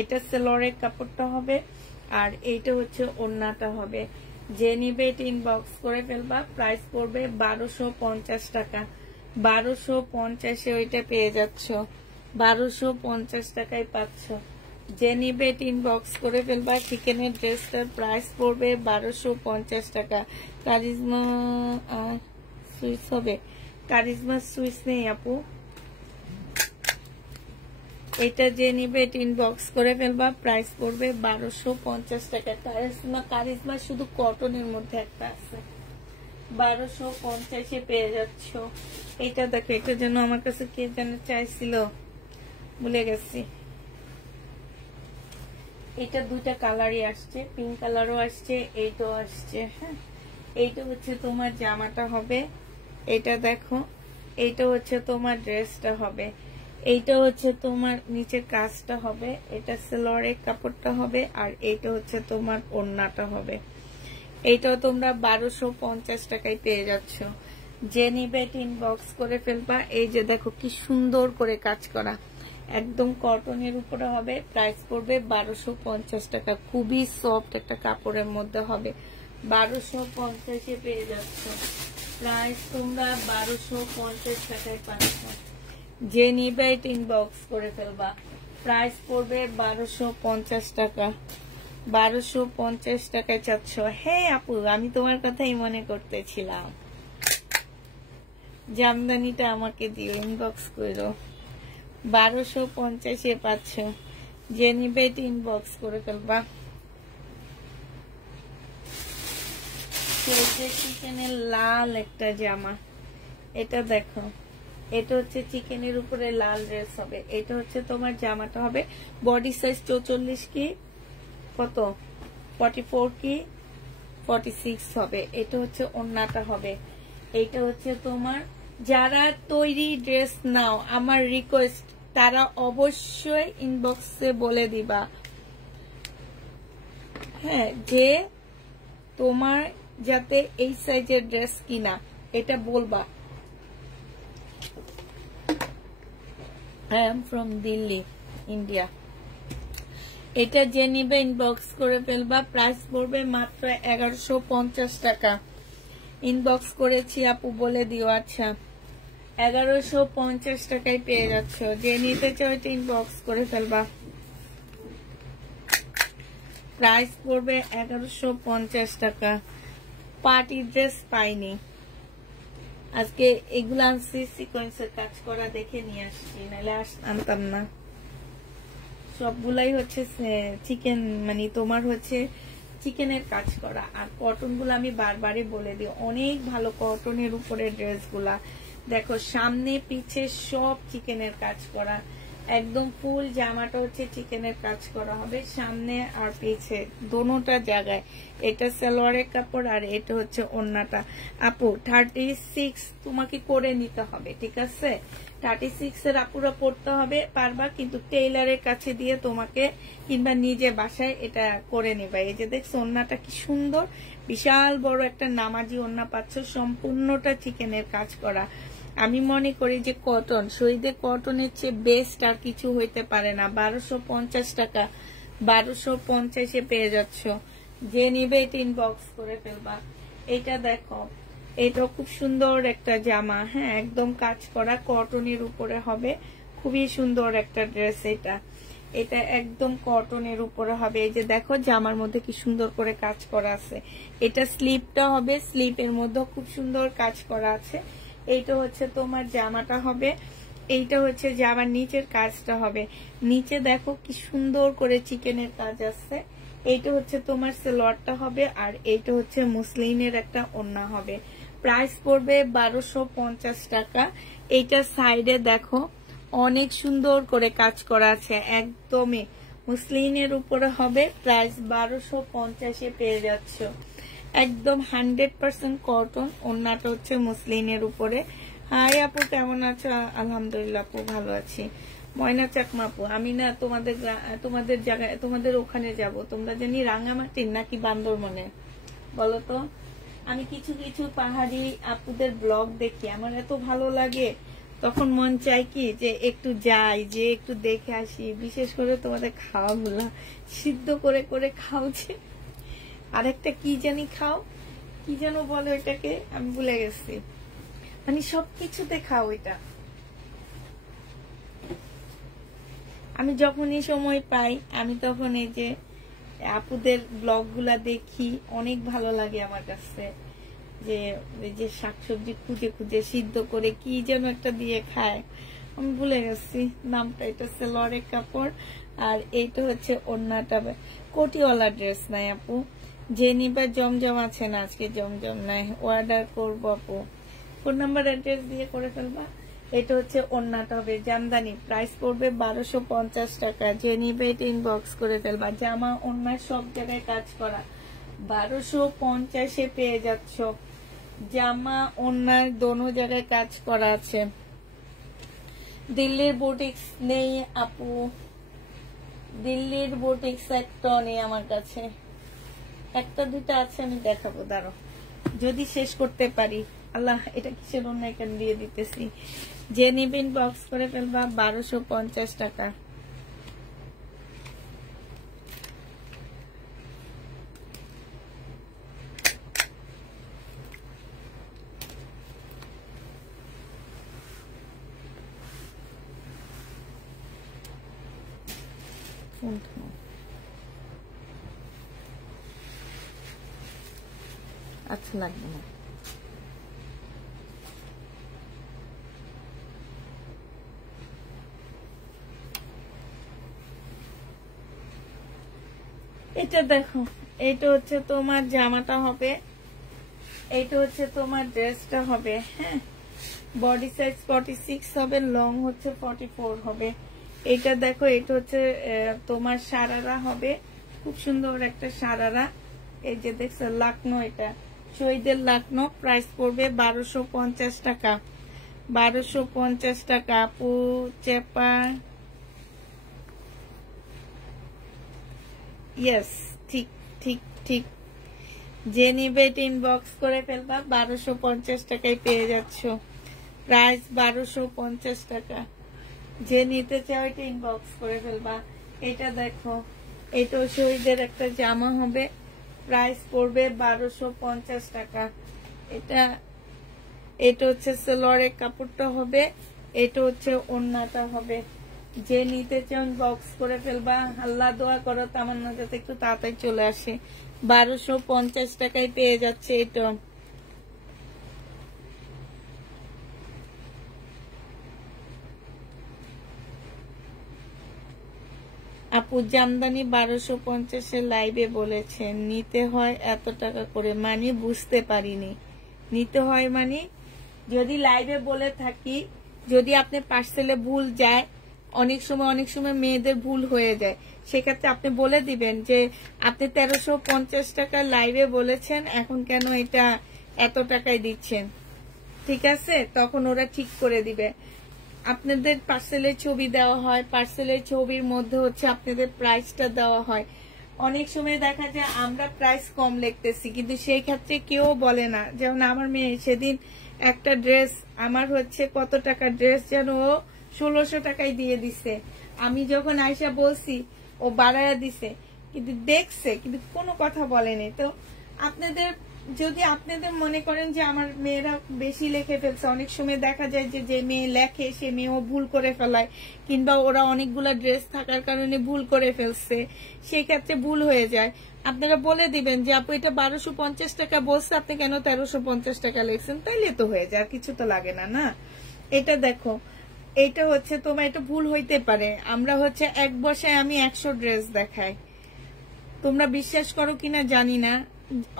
এটা সেলরের কাপড়টা হবে আর এইটা হচ্ছে ওড়নাটা হবে। যে নিবে এটা ইনবক্স করে ফেলবা, প্রাইস পড়বে 1250 টাকা। 1250-এ ওইটা পেয়ে যাচ্ছ। 1250 টাকায় পাচ্ছ। যে নিবে এটা ইনবক্স করে ফেলবা। চিকেনের ড্রেসটার প্রাইস পড়বে 1250 টাকা। কারিজমা সুইচ হবে, কারিজমা সুইচ নেই আপু। এটা যে নিবে এটা ইনবক্স করে ফেলবা, প্রাইস পড়বে 1250 টাকা। কারিজমা শুধু কটনের মধ্যে একটা আছে, 1250-এ পেয়ে যাচ্ছ। এটা দেখো, এটা যেন আমার কাছে কে যেন চাইছিল, ভুলে গেছি। এটা দুইটা কালারই আসছে, পিঙ্ক কালারও আসছে, এইটাও আসছে। হ্যাঁ, এইটা হচ্ছে তোমার জামাটা হবে। এটা দেখো, এইটা হচ্ছে তোমার ড্রেসটা হবে। এইটা হচ্ছে তোমার নিচের কাজটা হবে, এটা সেলরের কাপড়টা হবে, আর এইটা হচ্ছে তোমার ওড়নাটা হবে। এইটাও তোমরা 1250 টাকায় পেয়ে যাচ্ছ। যে নিবে ইনবক্স করে ফেলবা। এই যে দেখো কি সুন্দর করে কাজ করা, একদম কটনের উপরে হবে, প্রাইস পড়বে 1250 টাকা। খুবই সফট একটা কাপড়ের মধ্যে হবে, 1250-এ পেয়ে যাচ্ছ। প্রাইস তোমরা 1250 টাকায় পাচ্ছ। যে নিবে ইনবক্স করে ফেলবা, প্রাইস পড়বে 1250 টাকা। 1250 টাকায় চাচ্ছ। হ্যাঁ আপু, আমি তোমার কথাই মনে করতেছিলাম। জামদানিটা আমাকে দিও, ইনবক্স করো। 1250-এ পাচ্ছ। যে নিবে ইনবক্স করে ফেলবা। চিকেনের লাল একটা জামা, এটা দেখো, এটা হচ্ছে চিকেনের উপরে লাল ড্রেস হবে। এটা হচ্ছে তোমার জামাটা হবে। বডি সাইজ 44 কি কত, 44 কি 46 হবে। এটা হচ্ছে ওড়নাটা হবে। এটা হচ্ছে তোমার, যারা তৈরি ড্রেস নাও, আমার রিকোয়েস্ট তারা অবশ্যই ইনবক্সে বলে দিবা, হ্যাঁ, যে তোমার যাতে এই সাইজের ড্রেস কিনা, এটা বলবা। I am from Delhi, India. এটা যে নিবে ইনবক্স করে ফেলবা, প্রাইস পড়বে মাত্র 1150 টাকা। ইনবক্স করেছি আপু, বলে দিও। আচ্ছা, 1150 টাকায় পেয়ে যাচ্ছ। যে নিতে চাও এটা ইনবক্স করে ফেলবা। প্রাইস পড়বে 1150 টাকা। পার্টি ড্রেস পাইনি আজকে, এগুলো আনছি সিকোয়েন্সের কাজ করা দেখে নিয়ে আসছি, নাহলে আনতাম না। সবগুলাই হচ্ছে চিকেন, মানে তোমার হচ্ছে চিকেনের কাজ করা। আর কটন গুলো আমি বারবারই বলে দিই, অনেক ভালো কটনের উপরে ড্রেস গুলা। দেখো সামনে পিছে সব চিকেনের কাজ করা, একদম ফুল জামাটা হচ্ছে চিকেনের কাজ করা হবে সামনে আর পিছে দোনোটা জায়গায়। এটা সালোয়ারের কাপড় আর এটা হচ্ছে ওড়নাটা। আপু 36 তোমাকে করে নিতে হবে, ঠিক আছে? 36 এর আপুরা পড়তে হবে পারবা, কিন্তু টেইলারের কাছে দিয়ে তোমাকে কিংবা নিজে বাসায় এটা করে নিবা। এই যে দেখছো ওড়নাটা কি সুন্দর, বিশাল বড় একটা নামাজি ওড়না পাচ্ছ, সম্পূর্ণটা চিকেনের কাজ করা। আমি মনে করি যে কটন, শহীদে কটনের চেয়ে বেস্ট আর কিছু হইতে পারে না। 1250 টাকা, 1250-এ পেয়ে যাচ্ছ। যে নিবে এটা ইনবক্স করে ফেলবা। এটা দেখো, এটা খুব সুন্দর একটা জামা, হ্যাঁ একদম কাজ করা কটনের উপরে হবে, খুবই সুন্দর একটা ড্রেস। এটা একদম কটনের উপরে হবে। এই যে দেখো জামার মধ্যে কি সুন্দর করে কাজ করা আছে। এটা স্লিপটা হবে, স্লিপের মধ্যে খুব সুন্দর কাজ করা আছে। এইটা হচ্ছে তোমার জামাটা হবে, এইটা হচ্ছে জামার নিচের কাজটা হবে। নিচে দেখো কি সুন্দর করে চিকেনের কাজ আছে। এইটা হচ্ছে তোমার সালোয়ারটা হবে, আর এইটা হচ্ছে মুসলিনের একটা ওড়না হবে। প্রাইস পড়বে 1250 টাকা। এইটা সাইডে দেখো অনেক সুন্দর করে কাজ করা আছে, একদমই মুসলিনের উপরে হবে। প্রাইস 1250-এ পেয়ে যাচ্ছ, একদম 100% কটন। ওড়নাটা হচ্ছে মুসলিনের উপরে। হাই আপু কেমন আছো? আলহামদুলিল্লাহ আপু ভালো আছি। ময়না চাকমা আপু, আমি না তোমাদের জায়গায়, তোমাদের ওখানে যাব। তোমরা জানি রাঙামাটির নাকি বান্দরবনে বলো তো? আমি কিছু কিছু পাহাড়ি আপুদের ব্লগ দেখি, আমার এত ভালো লাগে, তখন মন চাই কি যে একটু যাই, যে একটু দেখে আসি। বিশেষ করে তোমাদের খাওয়াগুলা সিদ্ধ করে করে খাওছে, আরেকটা কি জানি খাও, কি যেন বলে এটাকে, আমি ভুলে গেছি। মানে সবকিছুতে খাও এটা। আমি যখনই সময় পাই আমি তখন এই যে আপুদের ব্লগ গুলা দেখি, অনেক ভালো লাগে আমার কাছে। যে শাকসবজি খুঁজে খুঁজে সিদ্ধ করে কি যেন একটা দিয়ে খায়, আমি ভুলে গেছি নামটা। এটা সালোয়ারের কাপড় আর এইটা হচ্ছে ওড়নাটা। কোটিওয়ালা ড্রেস নাই আপু, যে নিবা জমজম আছে না, আজকে জমজম নাই, অর্ডার করবো আপু। ফোন নাম্বার অ্যাড্রেস দিয়ে করে ফেলবা। এটা হচ্ছে ওড়নাটা হবে জামদানি। প্রাইস পড়বে 1250 টাকা। যে নিবে এটা ইনবক্স করে ফেলবা। জামা ওড়না সব জায়গায় কাজ করা, 1250-এ পেয়ে যাচ্ছ। জামা ওড়নার দোনো জায়গায় কাজ করা আছে। দিল্লির বুটিক্স নেই আপু, দিল্লির বুটিক্স একটা নেই আমার কাছে, একটা দুটা আছে, আমি দেখাবো দাঁড়ো যদি শেষ করতে পারি। আল্লাহ, এটা কিসের অন্য এখানে দিয়ে দিতেছি। যে নিবেন বক্স করে ফেলবা। 1250 টাকা। আচ্ছা লাগবে না। এটা দেখো, এটা হচ্ছে তোমার জামাটা হবে, এটা হচ্ছে তোমার ড্রেসটা হবে। হ্যাঁ, বডি সাইজ 46 হবে, লং হচ্ছে 44 হবে। এটা দেখো, এটা হচ্ছে তোমার সারারা হবে, খুব সুন্দর একটা সারারা। এই যে দেখছো লাকনো, এটা শহীদের লাকনো। প্রাইস পড়বে 1250 টাকা। 1250 টাকা। আপু চেপা, ইয়েস, ঠিক ঠিক ঠিক। যে নিবে এটা ইনবক্স করে ফেলবা। 1250 টাকায় পেয়ে যাচ্ছ। প্রাইস 1250 টাকা। যে নিতে চাও এটা ইনবক্স করে ফেলবা। এটা দেখো, এটা শহীদের একটা জামা হবে, প্রাইস পড়বে 1250 টাকা। এটা হচ্ছে সালোয়ারের কাপড়টা হবে, এটা হচ্ছে ওড়নাটা হবে। যে নিতে চাও বক্স করে ফেলবা। আল্লাহ দোয়া করো তামান্না যাতে একটু তাড়াতাড়ি চলে আসে। 1250 টাকায় পেয়ে যাচ্ছে এটা। আপু জামদানি 1250 লাইভে বলেছেন নিতে হয় এত টাকা করে, মানে বুঝতে পারিনি। নিতে হয় মানে যদি লাইভে বলে থাকি, যদি আপনি পার্সেলে ভুল যায়, অনেক সময় মেয়েদের ভুল হয়ে যায়, সেক্ষেত্রে আপনি বলে দিবেন যে আপনি 1350 টাকা লাইভে বলেছেন, এখন কেন এটা এত টাকায় দিচ্ছেন, ঠিক আছে? তখন ওরা ঠিক করে দিবে। আপনাদের পার্সেলের ছবি দেওয়া হয়, পার্সেলের ছবির মধ্যে হচ্ছে আপনাদের প্রাইসটা দেওয়া হয়। অনেক সময় দেখা যায় আমরা প্রাইস কম লিখতেছি, কিন্তু সেই ক্ষেত্রে কেউ বলে না। যেমন আমার মেয়ে সেদিন একটা ড্রেস, আমার হচ্ছে কত টাকা ড্রেস যেন 1600 টাকায় দিয়ে দিছে। আমি যখন আয়সা বলছি, ও বাড়াইয়া দিছে, কিন্তু দেখছে, কিন্তু কোনো কথা বলেনি। তো আপনাদের যদি আপনাদের মনে করেন যে আমার মেয়েরা বেশি লিখে ফেলছে, অনেক সময় দেখা যায় যে যে মেয়ে লেখে সে মেয়েও ভুল করে ফেলায়, কিংবা ওরা অনেকগুলা ড্রেস থাকার কারণে ভুল করে ফেলছে, সেই ক্ষেত্রে ভুল হয়ে যায়। আপনারা বলে দিবেন যে আপু এটা 1250 টাকা বলছে, আপনি কেন 1350 টাকা লিখছেন, তাইলে তো হয়ে যায়, কিছু তো লাগে না। না, এটা দেখো, এটা হচ্ছে তোমার এটা ভুল হইতে পারে। আমরা হচ্ছে এক বসায় আমি 100 ড্রেস দেখাই, তোমরা বিশ্বাস করো কিনা জানি না,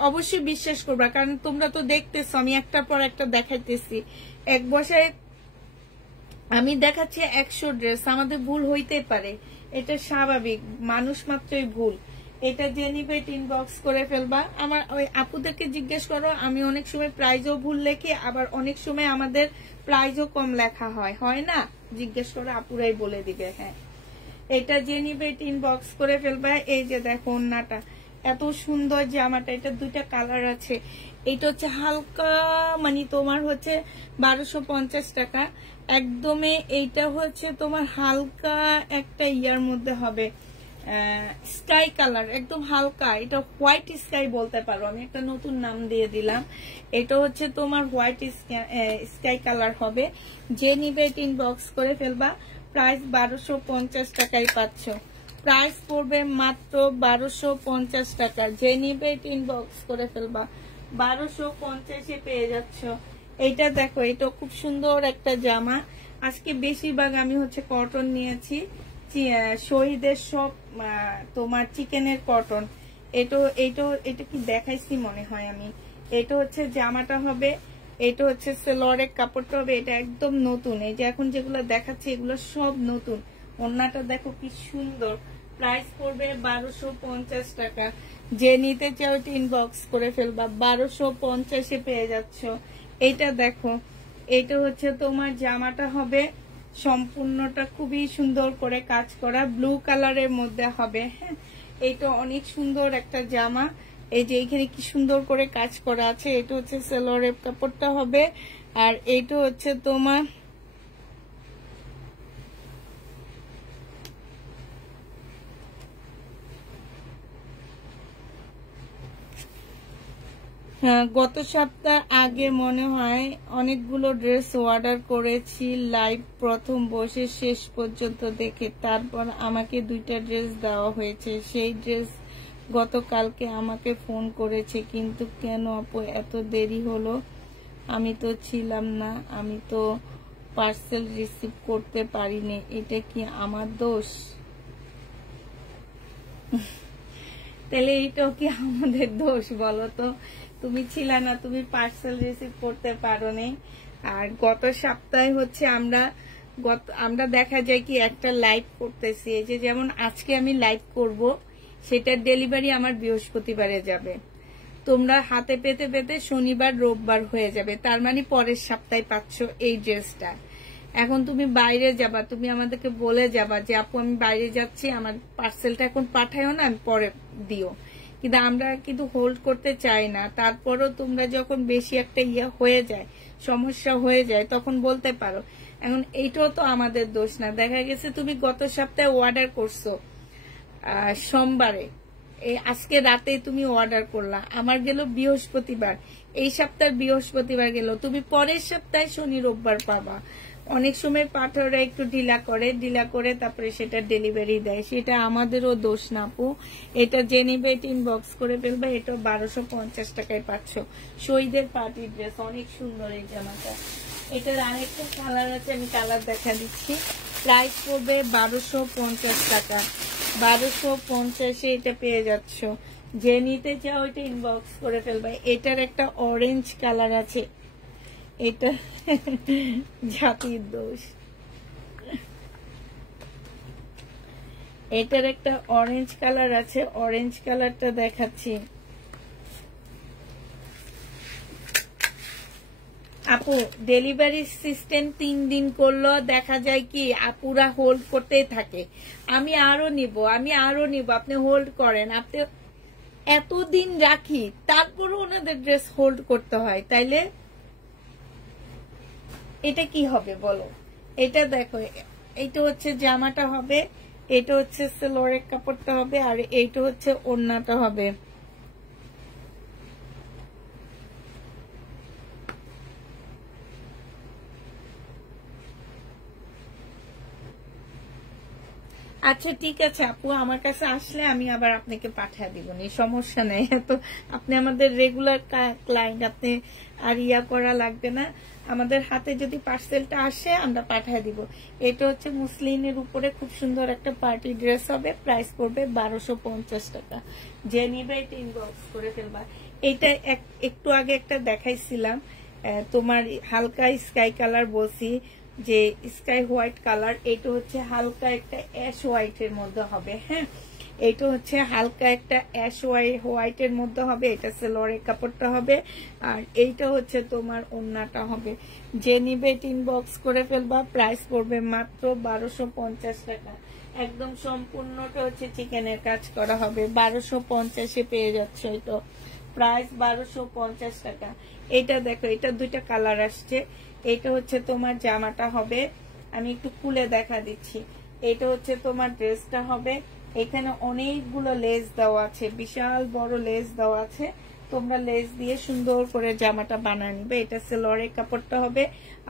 অবশ্যই বিশ্বাস করবা, কারণ তোমরা তো দেখতেছো আমি একটার পর একটা দেখাইতেছি। এক বসায় আমি দেখাচ্ছি 100 ড্রেস, আমাদের ভুল হইতে পারে, এটা স্বাভাবিক, মানুষ মাত্রই ভুল। এটা যে নিবে ইনবক্স করে ফেলবা। আমার ওই আপুদেরকে জিজ্ঞেস করো, আমি অনেক সময় প্রাইজও ভুল লেখি, আবার অনেক সময় আমাদের প্রাইজও কম লেখা হয় না? জিজ্ঞেস করো, আপুরাই বলে দিবে। হ্যাঁ, এটা যে নিবে ইনবক্স করে ফেলবা। এই যে দেখো ওন্নাটা এত সুন্দর জামাটা, এটা দুইটা কালার আছে। এটা হচ্ছে হালকা, মানে তোমার হচ্ছে 1250 টাকা একদমই। এইটা হচ্ছে তোমার হালকা একটা ইয়ার মধ্যে হবে, স্কাই কালার, একদম হালকা। এটা হোয়াইট স্কাই বলতে পারো, আমি একটা নতুন নাম দিয়ে দিলাম। এটা হচ্ছে তোমার হোয়াইট স্কাই কালার হবে। যে নিবে ইনবক্স করে ফেলবা। প্রাইস 1250 টাকায় পাচ্ছ, প্রাইস পড়বে মাত্র 1250 টাকা। যে নিবে ইনবক্স করে ফেলবা, 1250 পেয়ে যাচ্ছ। এইটা দেখো, এটা খুব সুন্দর একটা জামা। আজকে বেশিরভাগ আমি হচ্ছে কটন নিয়েছি, শহীদের সব তোমার চিকেনের কটন। এটা কি দেখাইছি মনে হয় আমি। এটা হচ্ছে জামাটা হবে, এটা হচ্ছে সেলোয়ারের কাপড়টা হবে, এটা একদম নতুন। এই যে এখন যেগুলো দেখাচ্ছি এগুলো সব নতুন। ওড়নাটা দেখো কি সুন্দর। প্রাইস পড়বে 1250 টাকা। যে নিতে চাও ইনবক্স করে ফেলবা, 1250 পেয়ে যাচ্ছ। এইটা দেখো, এটা হচ্ছে তোমার জামাটা হবে সম্পূর্ণটা খুবই সুন্দর করে কাজ করা, ব্লু কালারের মধ্যে হবে। হ্যাঁ, এটা অনেক সুন্দর একটা জামা। এই যে এখানে কি সুন্দর করে কাজ করা আছে। এটা হচ্ছে সেলোয়ারের কাপড়টা হবে, আর এইটা হচ্ছে তোমার গত সপ্তাহ আগে মনে হয় অনেকগুলো ড্রেস অর্ডার করেছি লাইভ প্রথম বসে শেষ পর্যন্ত দেখে, তারপর আমাকে 2টা ড্রেস দেওয়া হয়েছে। সেই ড্রেস গতকালকে আমাকে ফোন করেছে, কিন্তু কেন আপু এত দেরি হলো? আমি তো ছিলাম না, আমি তো পার্সেল রিসিভ করতে পারিনি, এটা কি আমার দোষ? তাহলে এইটাও কি আমাদের দোষ বলো তো? তুমি ছিলা না, তুমি পার্সেল রিসিভ করতে পারো নি। আর গত সপ্তাহে হচ্ছে আমরা দেখা যায় কি একটা লাইভ করতেছি, এই যে যেমন আজকে আমি লাইভ করব, সেটার ডেলিভারি আমার বৃহস্পতিবারে যাবে। তোমরা হাতে পেতে পেতে শনিবার রোববার হয়ে যাবে, তার মানে পরের সপ্তাহে পাচ্ছ এই ড্রেসটা। এখন তুমি বাইরে যাবা, তুমি আমাদেরকে বলে যাবা যে আপু আমি বাইরে যাচ্ছি, আমার পার্সেলটা এখন পাঠায়ও না, আমি পরে দিও। কিন্তু আমরা কিন্তু হোল্ড করতে চাই না। তারপরও তোমরা যখন বেশি একটা হয়ে যায়, সমস্যা হয়ে যায়, তখন বলতে পারো। এখন এইটাও তো আমাদের দোষ না। দেখা গেছে তুমি গত সপ্তাহে অর্ডার করছো সোমবারে, আজকে রাতে তুমি অর্ডার করলা, আমার গেল বৃহস্পতিবার, এই সপ্তাহ বৃহস্পতিবার গেল, তুমি পরের সপ্তাহে শনি রোববার পাবা। অনেক সময় পাঠারা একটু ঢিলা করে তারপরে সেটা ডেলিভারি দেয়, সেটা আমাদেরও দোষ না আপু। এটা যে নিবে ইনবক্স করে ফেলবে, এটা 1250 টাকায় পাচ্ছ। শহীদের পার্টি ড্রেস, অনেক সুন্দর এই জামাটা। এটার আরেকটা কালার আছে, আমি কালার দেখা দিচ্ছি। প্রাইস পড়বে 1250 টাকা। 1250-এ এটা পেয়ে যাচ্ছ। যে নিতে চাও এটা ইনবক্স করে ফেলবে। এটার একটা অরেঞ্জ কালার আছে, এটা জাতির দোষ। এটার একটা অরেঞ্জ কালার আছে, অরেঞ্জ কালারটা দেখাচ্ছি আপু। ডেলিভারি সিস্টেম 3 দিন করলো, দেখা যায় কি আপুরা হোল্ড করতেই থাকে, আমি আরো নিব, আপনি হোল্ড করেন। আপনি এতদিন রাখি, তারপরে ওনাদের ড্রেস হোল্ড করতে হয়, তাইলে এটা কি হবে বলো? এটা দেখো, এইটা হচ্ছে জামাটা হবে, এটা হচ্ছে সেলোয়ারের কাপড়টা হবে, আর এইটা হচ্ছে ওড়নাটা হবে। আচ্ছা ঠিক আছে আপু, আমার কাছে আসলে আমি আবার আপনাকে পাঠিয়ে দিব, সমস্যা নেই। তো আপনি আমাদের রেগুলার ক্লায়েন্ট, আপনি আর ইয়া করা লাগবে না। আমাদের হাতে যদি পার্সেলটা আসে আমরা পাঠিয়ে দিব। এটা হচ্ছে মুসলিনের উপরে খুব সুন্দর একটা পার্টি ড্রেস হবে, প্রাইস পড়বে 1250 টাকা। যে নিবে এটা ইনবক্স করে ফেলবা। এটা একটু আগে একটা দেখাইছিলাম তোমার হালকা স্কাই কালার, বলছি যে স্কাই হোয়াইট কালার। এটা হচ্ছে হালকা একটা অ্যাশ হোয়াইটের মধ্যে হবে। হ্যাঁ, এটা হচ্ছে হালকা একটা অ্যাশ হোয়াইটের মধ্যে হবে। এটা সেলোয়ারের কাপড়টা হবে, আর এইটা হচ্ছে তোমার ওড়নাটা হবে। যে নিবে ইনবক্স করে ফেলবা। প্রাইস পড়বে মাত্র 1250 টাকা। একদম সম্পূর্ণটা হচ্ছে চিকেনের কাজ করা হবে। 1250-এ পেয়ে যাচ্ছে। এটা প্রাইস 1250 টাকা। এটা দেখো, এটা দুইটা কালার আসছে। এটা হচ্ছে তোমার জামাটা হবে, আমি একটু খুলে দেখা দিচ্ছি। এটা হচ্ছে তোমার ড্রেসটা হবে। এখানে অনেকগুলো লেস দেওয়া আছে, বিশাল বড় লেস দেওয়া আছে। তোমরা লেস দিয়ে সুন্দর করে জামাটা বানিয়ে নিবে। এটা সেলোয়ারের কাপড়টা হবে,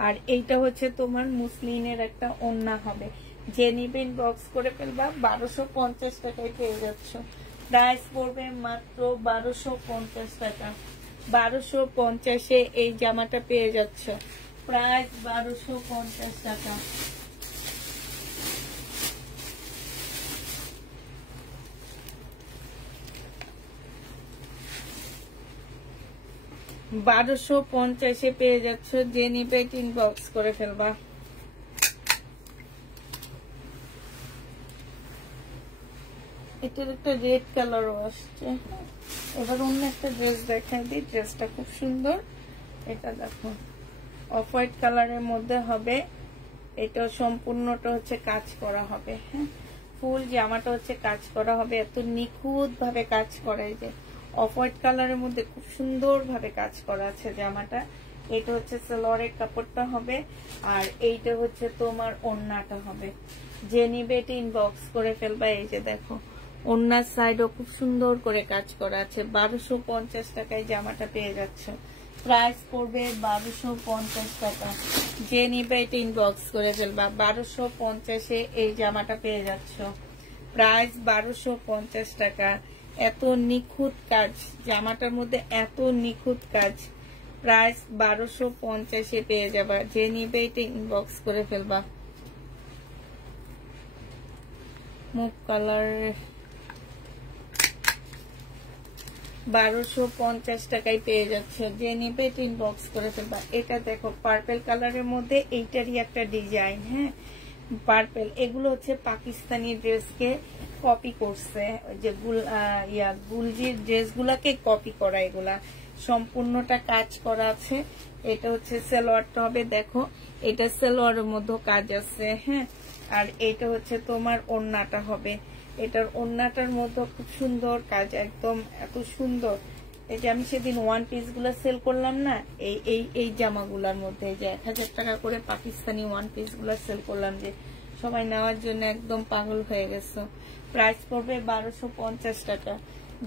আর এইটা হচ্ছে তোমার মুসলিনের একটা ওড়না হবে। যে নিবে ইনবক্স করে ফেলবা। 1250 টাকায় পেয়ে যাচ্ছ। প্রাইস পড়বে মাত্র 1250 টাকা। 1250-এ এই জামাটা পেয়ে যাচ্ছ। প্রাইস 1250 টাকা। $1250 পেয়ে যাচ্ছ। যে নিবে ইনবক্স করে ফেলবা। এটার একটা রেড কালারও আসছে। এবার অন্য একটা ড্রেস দেখাই দিই। ড্রেসটা খুব সুন্দর। এটা দেখো, অফ হোয়াইট কালারের মধ্যে হবে। এটা সম্পূর্ণটা হচ্ছে কাজ করা হবে। হ্যাঁ, ফুল জামাটা হচ্ছে কাজ করা হবে। এত নিখুঁত ভাবে কাজ করা, এই যে অফ হোয়াইট কালারের মধ্যে খুব সুন্দর ভাবে কাজ করা আছে জামাটা। এটা হচ্ছে সালোয়ারের কাপড়টা হবে, আর এইটা হচ্ছে তোমার ওড়নাটা হবে। যে নিবে এটা ইনবক্স করে ফেলবা। এই যে দেখো, ওড়নার সাইডও খুব সুন্দর করে কাজ করা আছে। 1250 টাকায় জামাটা পেয়ে যাচ্ছে। প্রাইস পড়বে 1250 টাকা। যে নিবে এটা ইনবক্স করে ফেলবা। 1250-এ এই জামাটা পেয়ে যাচ্ছ। প্রাইস 1250 টাকা। এত নিখুঁত কাজ জামাটার মধ্যে, এত নিখুঁত কাজ। প্রাইস 1250-এ পেয়ে যাবা। যে নিবে এটা ইনবক্স করে ফেলবা। মুভ কালার 1250 টাকায় পেয়ে যাচ্ছে। যে নিবে এটা ইনবক্স করে ফেলবা। এটা দেখো, পার্পল কালারের মধ্যে এইটারই একটা ডিজাইন। হ্যাঁ, পার্পল। এগুলো হচ্ছে পাকিস্তানি ড্রেসকে কপি করছে, যে গুলজির ড্রেসগুলাকে কপি করা। এগুলা সম্পূর্ণটা কাজ করা আছে। এটা হচ্ছে সালোয়ারটা হবে। দেখো, এটা সালোয়ারের মধ্যে কাজ আছে। হ্যাঁ, আর এটা হচ্ছে তোমার ওড়নাটা হবে। এটার ওড়নাটার মধ্যে খুব সুন্দর কাজ, একদম এত সুন্দর। এই যে আমি সেদিন ওয়ান পিস গুলা সেল করলাম না, এই জামাগুলার মধ্যে যে 1000 টাকা করে পাকিস্তানি ওয়ান পিস গুলা সেল করলাম, যে সবাই নেওয়ার জন্য একদম পাগল হয়ে গেছে। প্রাইস পড়বে 1250 টাকা।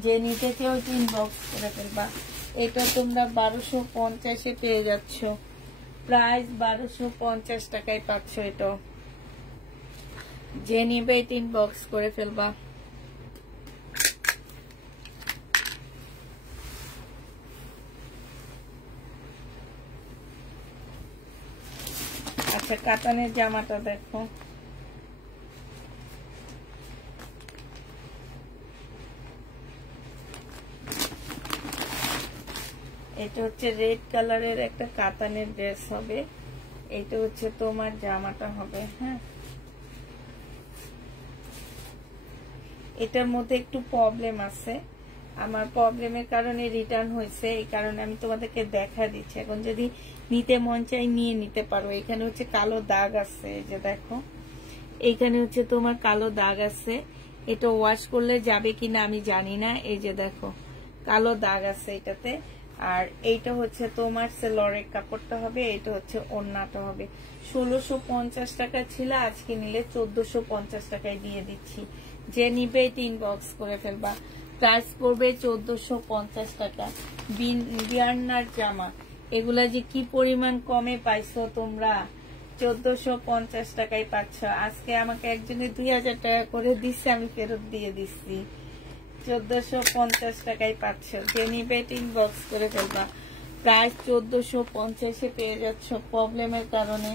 যে নিতে কেউ ইনবক্স করে ফেলবা। এটা তোমরা 1250-এ পেয়ে যাচ্ছ। প্রাইস 1250 টাকায় পাচ্ছ। এটা যে নিবে ইনবক্স করে ফেলবা। আচ্ছা কাতানের জামাটা দেখো, এটা হচ্ছে রেড কালারের একটা কাতানের ড্রেস হবে। এটা হচ্ছে তোমার জামাটা হবে। হ্যাঁ, এটার মধ্যে একটু প্রবলেম আছে, আমার প্রবলেমের কারণে রিটার্ন হয়েছে, এই কারণে আমি তোমাদেরকে দেখা দিচ্ছি। এখন যদি নিতে মন চাই নিয়ে নিতে পারো। এখানে হচ্ছে কালো দাগ আছে, এই যে দেখো এইখানে হচ্ছে তোমার কালো দাগ আছে। এটা ওয়াশ করলে যাবে কিনা আমি জানি না। এই যে দেখো কালো দাগ আছে এটাতে। আর এইটা হচ্ছে তোমার সেলরের কাপড়টা হবে, এটা হচ্ছে ওড়নাটা হবে। 1650 টাকা ছিল, আজকে নিলে 1450 টাকায় দিয়ে দিচ্ছি। যে নিবে ইনবক্স করে ফেলবা। প্রাইস পড়বে 1450 টাকা। বিয়ান্নার জামা, এগুলা যে কি পরিমাণ কমে পাইছো তোমরা, 1450 টাকায় পাচ্ছ। আজকে আমাকে একজনে 2000 টাকা করে দিচ্ছে, আমি ফেরত দিয়ে দিচ্ছি। 1450 টাকায় পাচ্ছ। যে নিবে ইনবক্স করে ফেলবা। প্রাইস 1450 পেয়ে যাচ্ছ প্রবলেমের কারণে।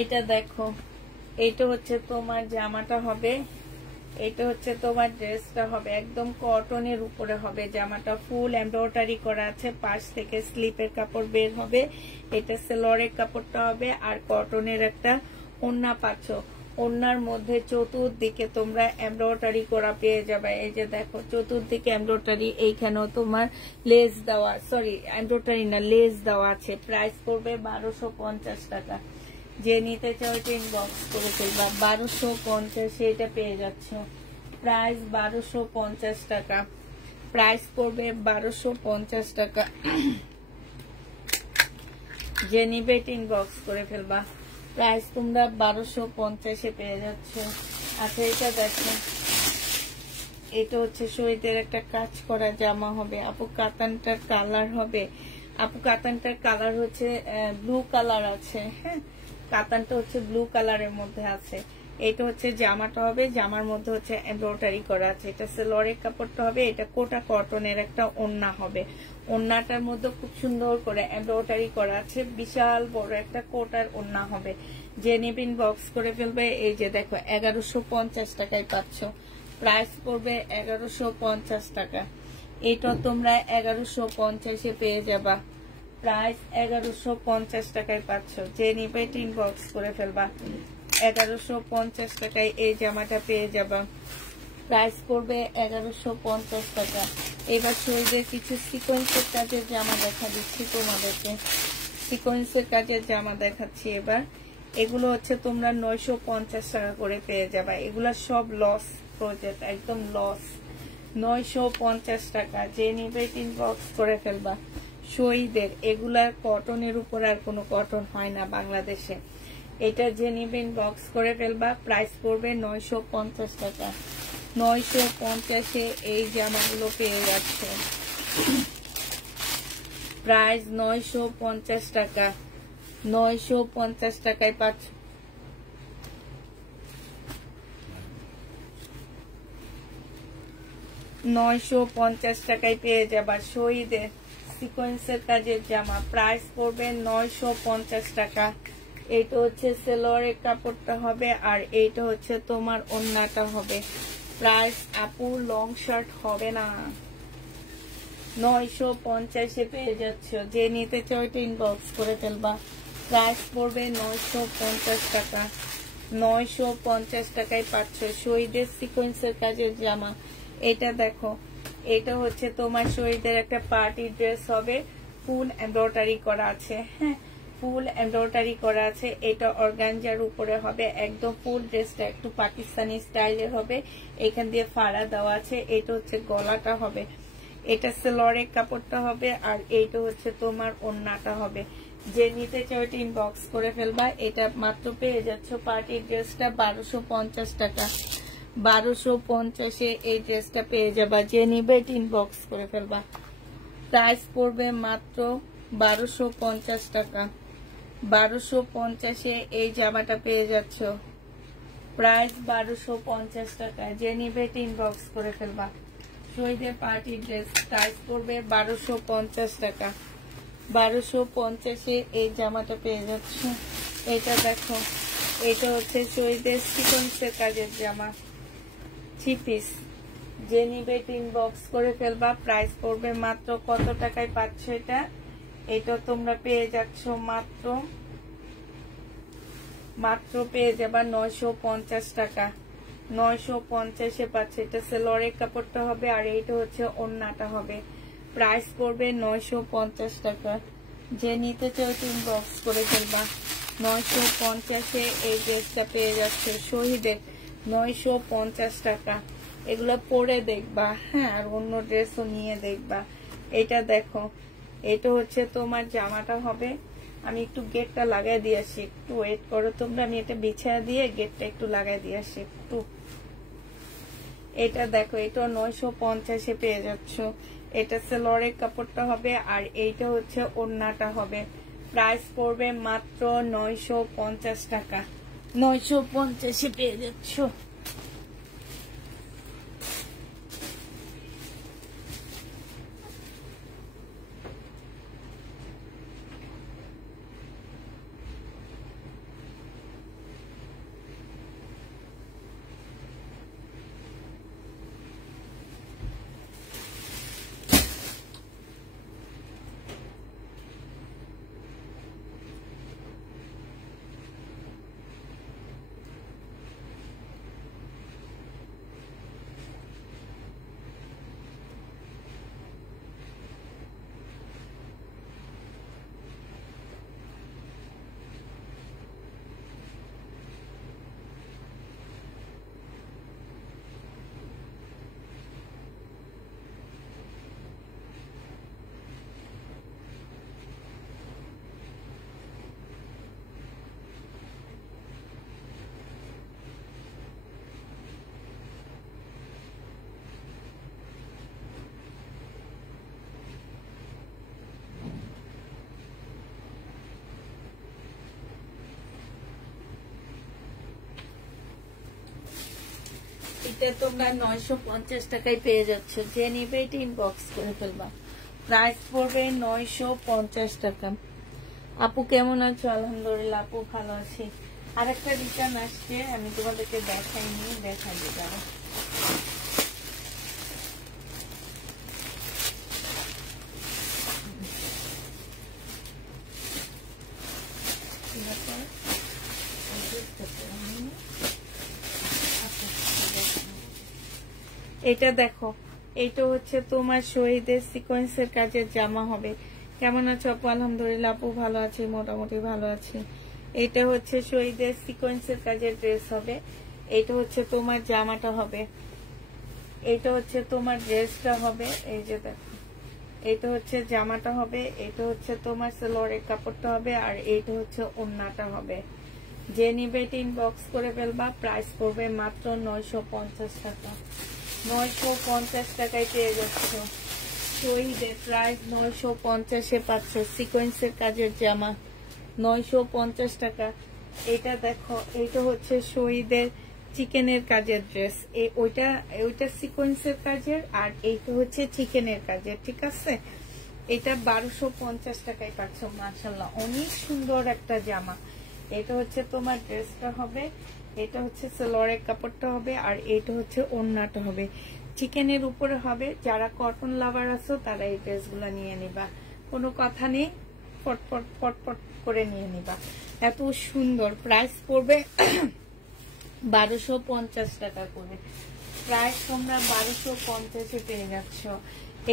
এটা দেখো, এইটা হচ্ছে তোমার জামাটা হবে, এটা হচ্ছে তোমার ড্রেসটা হবে। একদম কটনের উপরে হবে জামাটা, ফুল এমব্রয়ডারি করা আছে, পাশ থেকে স্লিপের কাপড় বের হবে। এটা সেলরের কাপড়টা হবে আর কটনের একটা ওড়না পাচ্ছ। ওড়নার মধ্যে চতুর্দিকে তোমরা এমব্রয়ডারি করা পেয়ে যাবে। এই যে দেখো চতুর্দিকে এমব্রয়ডারি, এইখানেও তোমার লেস দেওয়া, সরি এমব্রয়ডারি না লেস দেওয়া আছে। প্রাইস পড়বে 1250 টাকা। যে নিতে চাও ইনবক্স করে ফেলবা। 1250 এটা পেয়ে যাচ্ছ। প্রাইস 1250 টাকা। প্রাইস পড়বে 1250 টাকা। যে নিবে ইনবক্স করে ফেলবা। প্রাইস তোমরা 1250 পেয়ে যাচ্ছ। আচ্ছা এটা দেখো, এটা হচ্ছে শরীরের একটা কাজ করা জামা হবে। আপু কাতানটার কালার হবে, আপু কাতানটার কালার হচ্ছে ব্লু কালার আছে। হ্যাঁ, কাতানটা হচ্ছে ব্লু কালারের মধ্যে আছে। এটা হচ্ছে জামাটা হবে, জামার মধ্যে হচ্ছে এমব্রয়ডারি করা আছে। এটা সেলরের কাপড়টা হবে, এটা কোটা কটনের একটা ওড়না হবে। ওড়নাটার মধ্যে খুব সুন্দর করে এমব্রয়ডারি করা আছে, বিশাল বড় একটা কোটার ওড়না হবে। যে নিবিন বক্স করে ফেলবে। এই যে দেখো 1150 টাকায় পাচ্ছ। প্রাইস পড়বে 1150 টাকা। এটা তোমরা 1150 পেয়ে যাবা। প্রাইস 1150 টাকায় পাচ্ছ। যে নিবে ইনবক্স করে ফেলবা। 1150 টাকায় এই জামাটা পেয়ে যাবা। প্রাইস পড়বে 1150 টাকা। এবার শরীরের কিছু সিকোয়েন্সের কাজের জামা দেখা দিচ্ছি তোমাদেরকে। সিকোয়েন্সের কাজের জামা দেখাচ্ছি এবার। এগুলো হচ্ছে তোমরা 950 টাকা করে পেয়ে যাবা। এগুলা সব লস প্রজেক্ট, একদম লস। 950 টাকা। যে নিবে ইনবক্স করে ফেলবা। শহীদের এগুলার কটনের উপর আর কোনো কটন হয় না বাংলাদেশে। এটা যে নিবেন বক্স করে ফেলবা। প্রাইস পড়বে 950 টাকা। 950 এই জামাগুলো পেয়ে যাচ্ছে। প্রাইস 950 টাকা। 950 টাকায় পাচ্ছ। 950 টাকায় পেয়ে যাবা শহীদের সিকোয়েন্সের কাজের জামা। প্রাইস পড়বে 950 টাকা। এইটা হচ্ছে সেলরের কাপড়টা হবে আর এইটা হচ্ছে তোমার ওড়নাটা হবে। প্রাইস আপু লং শার্ট হবে না, 950 পেয়ে যাচ্ছ। যে নিতে চাও এটা ইনবক্স করে ফেলবা। প্রাইস পড়বে 950 টাকা। 950 টাকায় পাচ্ছ শহীদের সিকোয়েন্সের কাজের জামা। এটা দেখো, এটা হচ্ছে তোমার শহীদের একটা পার্টি ড্রেস হবে, ফুল এমব্রয়ডারি করা আছে। হ্যাঁ, ফুল এমব্রয়ডারি করা আছে। এটা অর্গানজার উপরে হবে, একদম ফুল ড্রেসটা একটু পাকিস্তানি স্টাইলের হবে। এখান দিয়ে ফাড়া দেওয়া আছে। এটা হচ্ছে গলাটা হবে, এটা সেলরের কাপড়টা হবে আর এইটা হচ্ছে তোমার ওড়নাটা হবে। যে নিতে চাও এটা ইনবক্স করে ফেলবা। এটা মাত্র পেয়ে যাচ্ছ পার্টি ড্রেসটা 1250 টাকা। 1250 এই ড্রেসটা পেয়ে যাবা। যে নিবে এটা ইনবক্স করে ফেলবা। প্রাইস পড়বে মাত্র 1250 টাকা। 1250-এ এই জামাটা পেয়ে যাচ্ছ। প্রাইস 1250 টাকা। যে নিবে ইনবক্স করে ফেলবা। শহীদের পার্টি ড্রেস প্রাইস পড়বে 1250 টাকা। 1250-এ এই জামাটা পেয়ে যাচ্ছ। এটা দেখো, এটা হচ্ছে শহীদের সিকোয়েন্সের কাজের জামা, 3 পিস। যে নিবে ইনবক্স করে ফেলবা। প্রাইস পড়বে মাত্র কত টাকায় পাচ্ছ এটা? এটা তোমরা পেয়ে যাচ্ছ মাত্র পেয়ে যাবা 950 টাকা। 950-এ পাচ্ছে। এটা সেলরের কাপড়টা হবে আর এইটা হচ্ছে ওড়নাটা হবে। প্রাইস পড়বে 950 টাকা। যে নিতে চাও ইনবক্স করে ফেলবা। 950-এ এই ড্রেসটা পেয়ে যাচ্ছে শহীদের। 950 টাকা। এগুলো পরে দেখবা, হ্যাঁ, আর অন্য ড্রেসও নিয়ে দেখবা। এটা দেখো, এটা হচ্ছে তোমার জামাটা হবে। আমি একটু গেটটা লাগাই দিয়ে আসি, একটু ওয়েট করো তোমরা। আমি এটা বিছায়া দিয়ে গেটটা একটু লাগাই দিয়ে আসি একটু। এটা দেখো, এটা 950-এ পেয়ে যাচ্ছ। এটা সেলরের কাপড়টা হবে আর এইটা হচ্ছে ওড়নাটা হবে। প্রাইস পড়বে মাত্র 950 টাকা। 950-এ পেয়ে যাচ্ছ। এটা তোমরা 950 টাকায় পেয়ে যাচ্ছ। যে নিবে এটা ইনবক্স করে ফেলবা। প্রাইস পড়বে 950 টাকা। আপু কেমন আছো? আলহামদুলিল্লাহ আপু ভালো আছি। আর একটা রিটার্ন আসছে, আমি তোমাদেরকে দেখাইনি, দেখাই দিই। এটা দেখো, এটা হচ্ছে তোমার শহীদের সিকোয়েন্সের কাজের জামা হবে। কেমন আছো আপু? আলহামদুলিল্লাহ আপু ভালো আছি, মোটামুটি ভালো আছি। এটা হচ্ছে শহীদের সিকোয়েন্সের কাজের ড্রেস হবে। এটা হচ্ছে তোমার জামাটা হবে। এটা হচ্ছে তোমার ড্রেসটা হবে। এই যে দেখো, এটা হচ্ছে জামাটা হবে। এটা হচ্ছে তোমার সেলরের কাপড়টা হবে আর এইটা হচ্ছে ওড়নাটা হবে। যে নিবে ইনবক্স করে ফেলবা। প্রাইস পড়বে মাত্র 950 টাকা। 950 টাকায় পেয়ে যাচ্ছ। শহীদের প্রাইস 950-এ পাচ্ছ। সিকোয়েন্সের কাজের জামা 950 টাকা। এটা দেখো, এটা হচ্ছে শহীদের চিকেনের কাজের ড্রেস। ওইটা সিকোয়েন্সের কাজের আর এইটা হচ্ছে চিকেনের কাজের, ঠিক আছে? এটা 1250 টাকায় পাচ্ছ। মাশাআল্লাহ, অনেক সুন্দর একটা জামা। এটা হচ্ছে তোমার ড্রেসটা হবে। এটা হচ্ছে সেলরের কাপড়টা হবে আর এটা হচ্ছে ওড়নাটা হবে। চিকেনের উপরে হবে। যারা কটন লাভার আছো তারা এই ড্রেসগুলো নিয়ে নিবা, কোনো কথা নেই, ফটফট ফটফট করে নিয়ে নিবা। এত সুন্দর। প্রাইস পড়বে 1250 টাকা করে। প্রাইস তোমরা 1250-এ পেয়ে যাচ্ছ।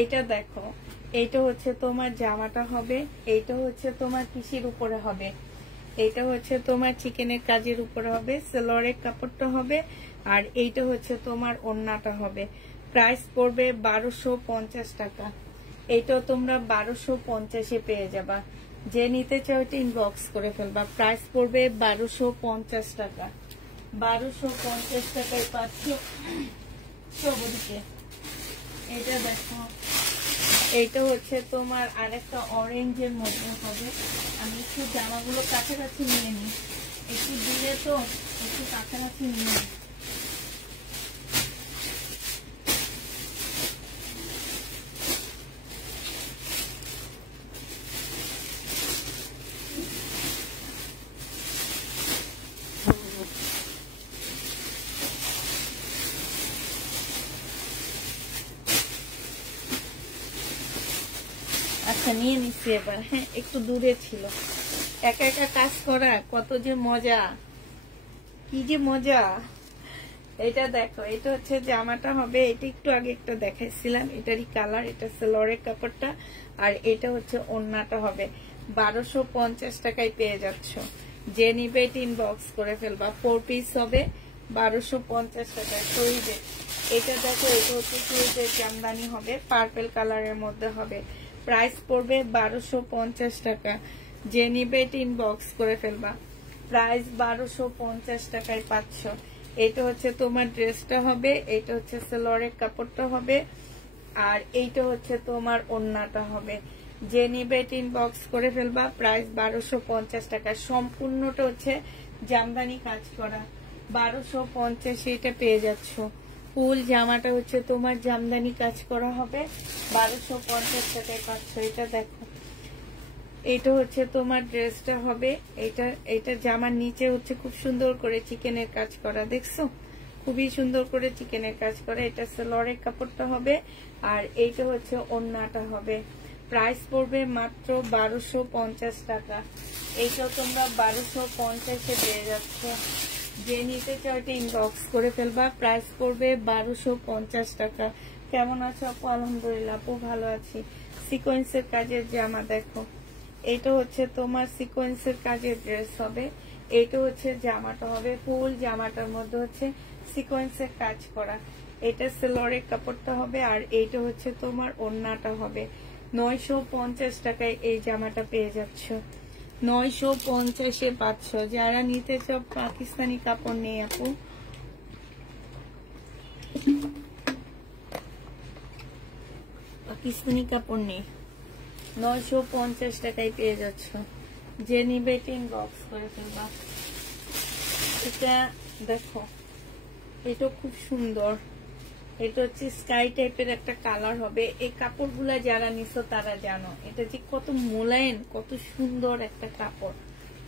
এটা দেখো, এইটা হচ্ছে তোমার জামাটা হবে। এইটা হচ্ছে তোমার কিসির উপরে হবে? এটা হচ্ছে তোমার চিকেনের কাজের উপরে হবে। সেলরের কাপড়টা হবে আর এইটা হচ্ছে তোমার ওড়নাটা হবে। প্রাইস পড়বে 1250 টাকা। এইটাও তোমরা 1250-এ পেয়ে যাবা। যে নিতে চাও এটা ইনবক্স করে ফেলবা। প্রাইস পড়বে 1250 টাকা। 1250 টাকায় পাচ্ছ সবদিকে। এটা দেখো, এইটা হচ্ছে তোমার আরেকটা অরেঞ্জের মধ্যে হবে। আমি একটু জামাগুলো কাছাকাছি নিয়ে নিই, একটু দূরে তো, একটু কাছাকাছি নিয়ে নিই। আচ্ছা নিয়ে নিচ্ছি এবার। হ্যাঁ একটু দূরে ছিল। একা একা কাজ করা কত যে মজা, কি যে মজা। এটা দেখো, এটা হচ্ছে জামাটা হবে, এটা একটু আগে একটা দেখাইছিলাম, এটারই কালার, এটা সেলরের কাপড়টা, আর এটা হচ্ছে ওড়নাটা হবে। 1250 টাকায় পেয়ে যাচ্ছ। যে নিবে ইনবক্স করে ফেলবা। 4 পিস হবে 1250 টাকায়। শরীরে এটা দেখো, এটা হচ্ছে শরীরের জামদানি হবে, পার্পল কালারের মধ্যে হবে। প্রাইস পড়বে 1250 টাকা। যে নিবে ইনবক্স করে ফেলবা। প্রাইস 1250 টাকায় পাচ্ছ। এটা হচ্ছে তোমার ড্রেসটা হবে, এটা হচ্ছে সেলরের কাপড়টা হবে, আর এইটা হচ্ছে তোমার ওড়নাটা হবে। যে নিবে ইনবক্স করে ফেলবা। প্রাইস 1250 টাকা। সম্পূর্ণটা হচ্ছে জামদানি কাজ করা। 1250 এটা পেয়ে যাচ্ছ। ফুল জামাটা হচ্ছে তোমার জামদানি কাজ করা হবে, 1250 টাকায় পাচ্ছ। এটা দেখো, এটা হচ্ছে তোমার ড্রেসটা হবে। এটা জামার নিচে হচ্ছে খুব সুন্দর করে চিকেনের কাজ করা, দেখছো? খুবই সুন্দর করে চিকেনের কাজ করা। এটা সেলরের কাপড়টা হবে, আর এইটা হচ্ছে ওড়নাটা হবে। প্রাইস পড়বে মাত্র 1250 টাকা। এইটাও তোমরা 1250-এ পেয়ে যাচ্ছ। যে নিতে চাও এটা ইনবক্স করে ফেলবা। প্রাইস পড়বে 1250 টাকা। কেমন আছো আপু? আলহামদুলিল্লাহ আপু ভালো আছি। সিকোয়েন্সের কাজের জামা দেখো, এটা হচ্ছে তোমার সিকোয়েন্সের কাজের ড্রেস হবে। এটা হচ্ছে জামাটা হবে, ফুল জামাটার মধ্যে হচ্ছে সিকোয়েন্সের কাজ করা। এটা সেলরের কাপড়টা হবে, আর এইটা হচ্ছে তোমার ওড়নাটা হবে। 950 টাকায় এই জামাটা পেয়ে যাচ্ছ। 950-এ পাচ্ছ। যারা নিতে চাও পাকিস্তানি কাপড় নেই আপু, পাকিস্তানি কাপড় নেই, 950 টাকায় পেয়ে যাচ্ছ। যে নিবে ইনবক্স করে ফেলবা। এটা দেখো, এটা খুব সুন্দর। এটা হচ্ছে স্কাই টাইপের একটা কালার হবে। এই কাপড়গুলা যারা নিছো তারা জানো এটা যে কত মোলায়েম, কত সুন্দর একটা কাপড়।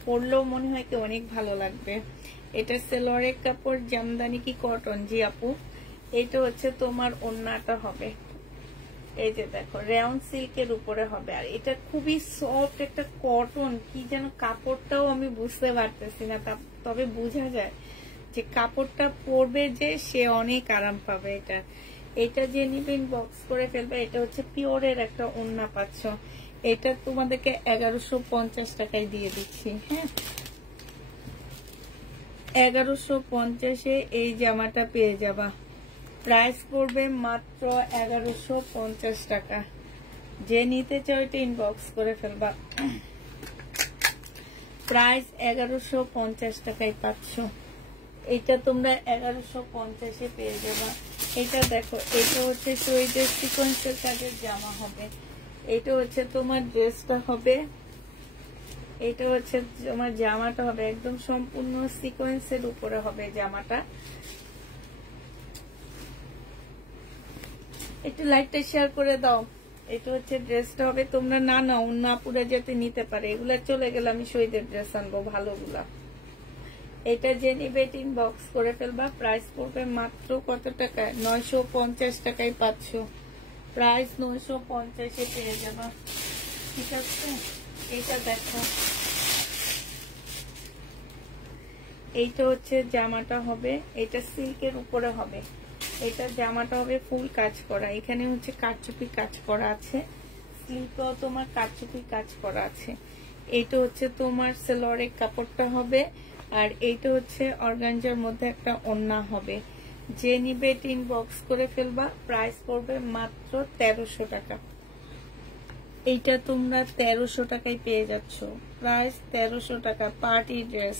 পরলেও মনে হয় কি অনেক ভালো লাগবে। এটা সেলরের কাপড়, জামদানি কি কটন? জি আপু। এটা হচ্ছে তোমার ওড়নাটা হবে। এই যে দেখো, রেয়ন সিল্কের উপরে হবে, আর এটা খুবই সফট একটা কটন, কি যেন কাপড়টাও আমি বুঝতে পারতেছি না, তবে বোঝা যায় যে কাপড়টা পরবে যে সে অনেক আরাম পাবে। এটা যে নিবেন বক্স করে ফেলবে। এটা হচ্ছে পিওরের একটা ওড়না পাচ্ছ। এটা তোমাদেরকে 1150 টাকায় দিয়ে দিচ্ছি। হ্যাঁ 1150-এ এই জামাটা পেয়ে যাবা। প্রাইস পড়বে মাত্র 1150 টাকা। যে নিতে চাও এটা ইনবক্স করে ফেলবা। প্রাইস 1150 টাকায় পাচ্ছ। এটা তোমরা 1150-এ পেয়ে যাবা। এটা দেখো, এটা হচ্ছে শহীদের সিকোয়েন্সের কাজের জামা হবে। এটা হচ্ছে তোমার ড্রেসটা হবে, এটা হচ্ছে তোমার জামাটা হবে, একদম সম্পূর্ণ সিকোয়েন্সের উপরে হবে জামাটা। একটু লাইটটা শেয়ার করে দাও। এটা হচ্ছে ড্রেসটা হবে। তোমরা না নাও, না পুরে যেতে নিতে পারে। এগুলা চলে গেলে আমি শহীদের ড্রেস আনবো ভালোগুলা। এটা যে নিবে ইনবক্স করে ফেলবা। প্রাইস পড়বে মাত্র কত টাকায়? 950 টাকায় পাচ্ছ। প্রাইস 950-এ পেয়ে যাবা। ঠিক আছে, এটা দেখো, এইটা হচ্ছে জামাটা হবে। এটা সিল্কের উপরে হবে। এটা জামাটা হবে ফুল কাজ করা। এখানে হচ্ছে কারচুপি কাজ করা আছে, স্লিপেও তোমার কারচুপি কাজ করা আছে। এইটা হচ্ছে তোমার সেলরের কাপড়টা হবে, আর এইটা হচ্ছে অর্গানজার মধ্যে একটা ওড়না হবে। যে নিবে ইনবক্স করে ফেলবা। প্রাইস পড়বে মাত্র 1300 টাকা। এইটা তোমরা 1300 টাকায় পেয়ে যাচ্ছ। প্রাইস 1300 টাকা। পার্টি ড্রেস,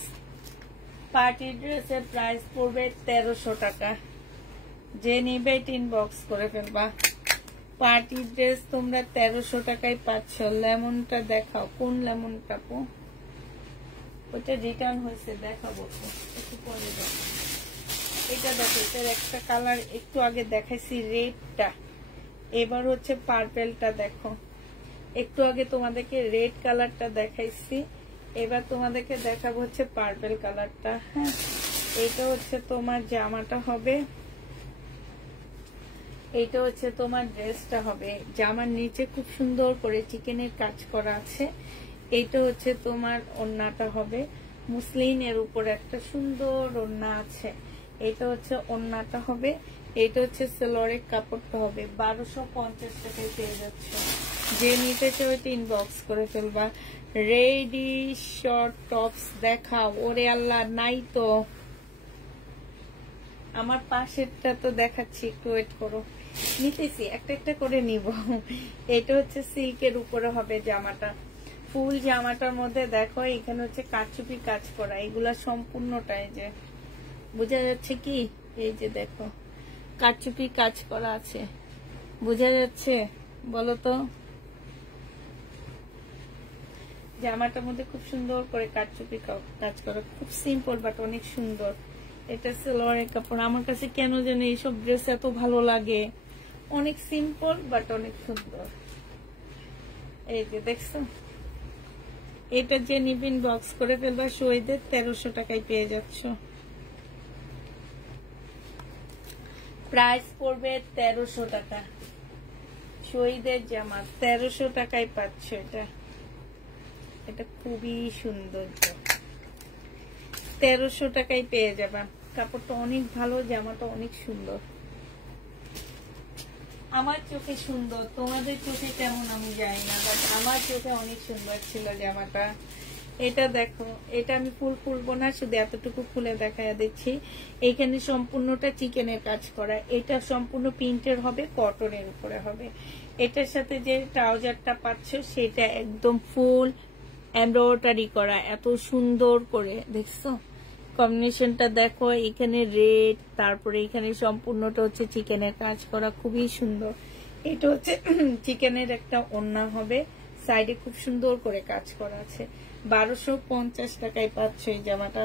পার্টি ড্রেসের প্রাইস পড়বে 1300 টাকা। যে নিবে ইনবক্স করে ফেলবা। পার্টি ড্রেস তোমরা 1300 টাকায় পাচ্ছ। লেমনটা দেখাও, কোন লেমনটা পো? ওটা রিটার্ন হয়েছে, দেখাবো তো একটু পরে। দেখো এটা, দেখো এটার একটা কালার একটু আগে দেখাইছি রেডটা, এবার হচ্ছে পার্পেলটা। দেখো একটু আগে তোমাদেরকে রেড কালারটা দেখাইছি, এবার তোমাদেরকে দেখাবো হচ্ছে পার্পেল কালারটা। হ্যাঁ, এটা হচ্ছে তোমার জামাটা হবে, এইটা হচ্ছে তোমার ড্রেসটা হবে। জামার নিচে খুব সুন্দর করে চিকেনের কাজ করা আছে। এইটা হচ্ছে তোমার ওড়নাটা হবে, মুসলিনের উপর একটা সুন্দর ওড়না আছে। এটা হচ্ছে ওড়নাটা হবে, এটা হচ্ছে সেলোয়ারের কাপড়টা হবে। 1250 টাকায় পেয়ে যাচ্ছে। যে নিতে চাও এটা ইনবক্স করে ফেলবা। রেডি শর্ট টপস দেখাও। ওরে আল্লাহ, নাই তো। আমার পাশেরটা তো দেখাচ্ছি, একটু ওয়েট করো, নিতেছি, একটা একটা করে নিব। এটা হচ্ছে সিল্কের উপরে হবে জামাটা, ফুল জামাটার মধ্যে দেখো এখানে হচ্ছে কারচুপি কাজ করা। এগুলা সম্পূর্ণটাই যে বোঝা যাচ্ছে কি, এই যে দেখো কারচুপি কাজ করা আছে, বোঝা যাচ্ছে? বলো তো। জামাটার মধ্যে খুব সুন্দর করে কারচুপি কাজ করা, খুব সিম্পল বাট অনেক সুন্দর। এটা সালোয়ারের কাপড়। আমার কাছে কেন যেন এইসব ড্রেস এত ভালো লাগে, অনেক সিম্পল বাট অনেক সুন্দর। এই যে দেখছো, এটা যে নিবিন বক্স করে ফেলবা, শহীদের 1300 টাকায় পেয়ে যাচ্ছ। প্রাইস পড়বে 1300 টাকা। শহীদের জামা 1300 টাকায় পাচ্ছ। এটা খুবই সুন্দর, 1300 টাকায় পেয়ে যাবা। কাপড়টা অনেক ভালো, জামাটা অনেক সুন্দর। আমার চোখে সুন্দর, তোমাদের চোখে কেমন আমি জানি না, বাট আমার চোখে অনেক সুন্দর ছিল জামাটা। এটা দেখো, এটা আমি ফুল খুলবো না, শুধু এতটুকু খুলে দেখায় দিচ্ছি। এইখানে সম্পূর্ণটা চিকেনের কাজ করা, এটা সম্পূর্ণ প্রিন্টের হবে, কটনের উপরে হবে। এটার সাথে যে ট্রাউজারটা পাচ্ছ সেটা একদম ফুল এমব্রয়ডারি করা, এত সুন্দর করে দেখছো কম্বিনেশনটা। দেখো এখানে রেড, তারপরে এখানে সম্পূর্ণটা হচ্ছে চিকেনের কাজ করা, খুবই সুন্দর। এটা হচ্ছে চিকেনের একটা ওড়না হবে, সাইডে খুব সুন্দর করে কাজ করা আছে। 1250 টাকায় পাচ্ছ এই জামাটা,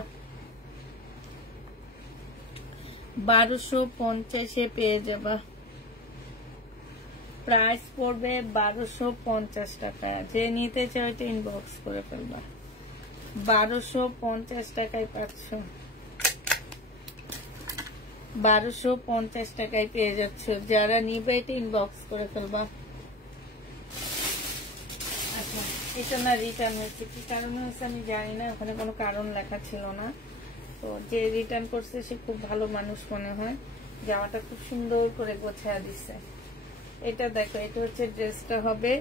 1250-এ পেয়ে যাবা। প্রাইস পড়বে 1250 টাকা। যে নিতে চাও এটা ইনবক্স করে ফেলবা। 1250 টাকায় পাচ্ছ, 1250 টাকায় পেয়ে যাচ্ছ। যারা নিবে এটা ইনবক্স করে ফেলবা। আচ্ছা, এটা না রিটার্ন হয়েছে, কি কারণে হয়েছে আমি জানি না, ওখানে কোনো কারণ লেখা ছিল না। তো যে রিটার্ন করছে সে খুব ভালো মানুষ মনে হয়, জামাটা খুব সুন্দর করে গোছায় দিচ্ছে। এটা দেখো, এটা হচ্ছে ড্রেসটা হবে,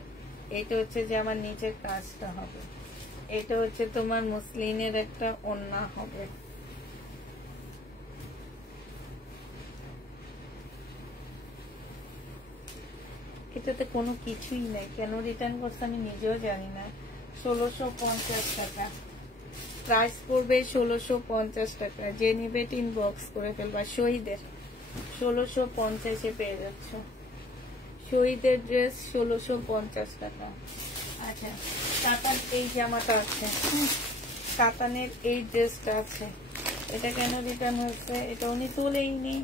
এটা হচ্ছে যে আমার নিচের কাজটা হবে, এটা হচ্ছে তোমার মুসলিনের একটা ওড়না হবে। এটাতে কোনো কিছুই নাই, কেন রিটার্ন করছে আমি নিজেও জানি না। 1650 টাকা প্রাইস পড়বে, 1650 টাকা। যে নিবে ইনবক্স করে ফেলবা। শহীদের 1650-এ পেয়ে যাচ্ছ। শহীদের ড্রেস 1650 টাকা। আচ্ছা, কাতান এই জামাটা আছে, কাতানের এই ড্রেসটা আছে। এটা কেন রিটার্ন হয়েছে, এটা উনি তোলেইনি।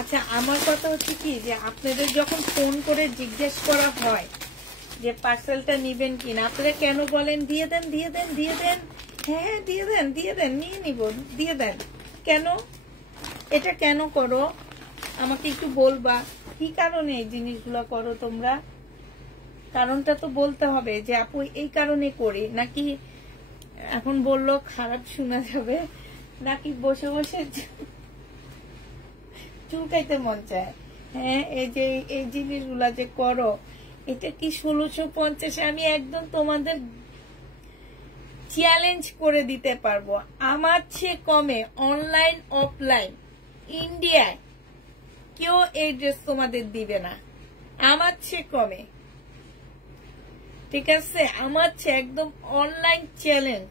আচ্ছা, আমার কথা হচ্ছে কি, যে আপনাদের যখন ফোন করে জিজ্ঞেস করা হয় যে পার্সেলটা নিবেন কিনা, আপনারা কেন বলেন দিয়ে দেন দিয়ে দেন দিয়ে দেন, হ্যাঁ দিয়ে দেন দিয়ে দেন, নিয়ে নিব, দিয়ে দেন। কেন এটা কেন করো আমাকে একটু বলবা, কি কারণে এই জিনিসগুলো করো তোমরা? কারণটা তো বলতে হবে যে আপু এই কারণে করি, নাকি এখন বললো খারাপ শোনা যাবে, নাকি বসে বসে চুলকাইতে মন চায়। হ্যাঁ, এই যে এই জিনিসগুলা যে করো, এটা কি 1650? আমি একদম তোমাদের চ্যালেঞ্জ করে দিতে পারবো, আমার চেয়ে কমে অনলাইন অফলাইন ইন্ডিয়ায় কেউ এই ড্রেস তোমাদের দিবে না, আমার চেয়ে কমে। ঠিক আছে, আমার চেয়ে একদম অনলাইন চ্যালেঞ্জ।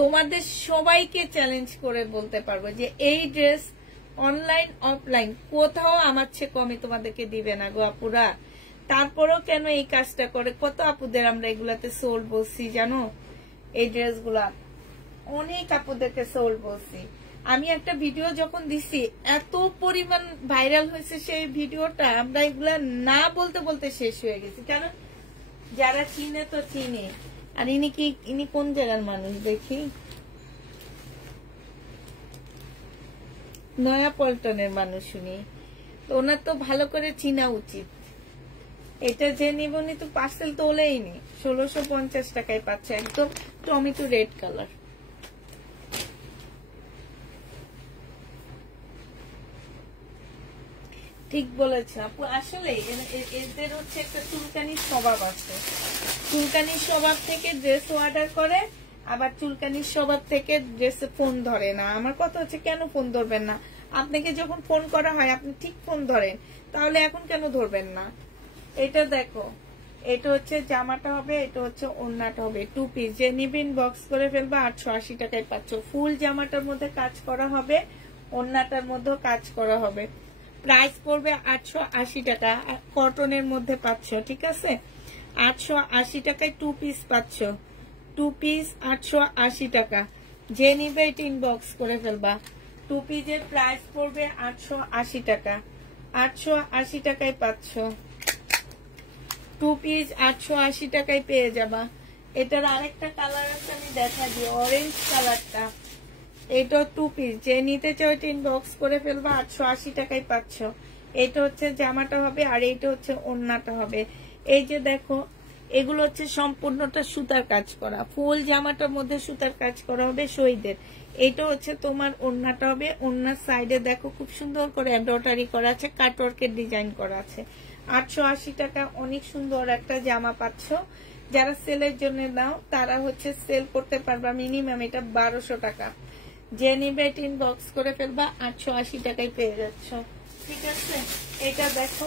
তোমাদের সবাইকে চ্যালেঞ্জ করে বলতে পারবো যে এই ড্রেস অনলাইন অফলাইন কোথাও আমার চেয়ে কমে তোমাদেরকে দিবে না গো আপুরা। তারপরও কেন এই কাজটা করে? কত আপুদের আমরা এগুলাতে সোল বলছি জানো, এই ড্রেসগুলা অনেক আপুদেরকে সোল বলছি। আমি একটা ভিডিও যখন দিছি এত পরিমাণ ভাইরাল হয়েছে সেই ভিডিওটা, আমরা এগুলা না বলতে বলতে শেষ হয়ে গেছি। কারণ যারা চিনে তো চিনে। আর ইনি কোন জায়গার মানুষ দেখি, নয়া পল্টনের মানুষ উনি, তো ওনার তো ভালো করে চিনা উচিত। এটা যে নিব উনি তো পার্সেল তোলেইনি। 1650 টাকায় পাচ্ছে, একদম টমেটো রেড কালার। ঠিক বলেছে আপু, আসলে এদের হচ্ছে একটা চুলকানির স্বভাব আছে। চুলকানির স্বভাব থেকে ড্রেস অর্ডার করে, আবার চুলকানির স্বভাব থেকে ড্রেসে ফোন ধরে না। আমার কথা হচ্ছে কেন ফোন ধরবেন না? আপনাকে যখন ফোন করা হয় আপনি ঠিক ফোন ধরেন, তাহলে এখন কেন ধরবেন না? এটা দেখো, এটা হচ্ছে জামাটা হবে, এটা হচ্ছে ওড়নাটা হবে। 2 পিস যে নিবেন বক্স করে ফেলবা। 880 টাকায় পাচ্ছ। ফুল জামাটার মধ্যে কাজ করা হবে, ওড়নাটার মধ্যেও কাজ করা হবে। প্রাইস পড়বে 880 টাকা, কটনের মধ্যে পাচ্ছ। ঠিক আছে, 880 টাকায় 2 পিস পাচ্ছ। 2 পিস 880 টাকা। যে নিবে এটা ইনবক্স করে ফেলবা। 2 পিসের প্রাইস পড়বে 880 টাকা। 880 টাকায় পাচ্ছ। 2 পিস 880 টাকায় পেয়ে যাবা। এটার আরেকটা কালার আছে, আমি দেখা দিই, অরেঞ্জ কালারটা। এটা 2 পিস, যে নিতে চাও এটা ইনবক্স করে ফেলবা। 880 টাকায় পাচ্ছ। এটা হচ্ছে জামাটা হবে, আর এইটা হচ্ছে ওড়নাটা হবে। এই যে দেখো, এগুলো হচ্ছে সম্পূর্ণটা সুতার কাজ করা। ফুল জামাটার মধ্যে সুতার কাজ করা হবে শহীদের। এটা হচ্ছে তোমার ওড়নাটা হবে। ওড়নার সাইডে দেখো খুব সুন্দর করে এমব্রয়ডারি করা আছে, কাটওয়ার্কের ডিজাইন করা আছে। 880 টাকা অনেক সুন্দর একটা জামা পাচ্ছ। যারা সেলের জন্য নাও তারা হচ্ছে সেল করতে পারবা। মিনিমাম এটা 1200 টাকা। যে নিবে এটা ইনবক্স করে ফেলবা। 880 টাকায় পেয়ে যাচ্ছ। ঠিক আছে, এটা দেখো,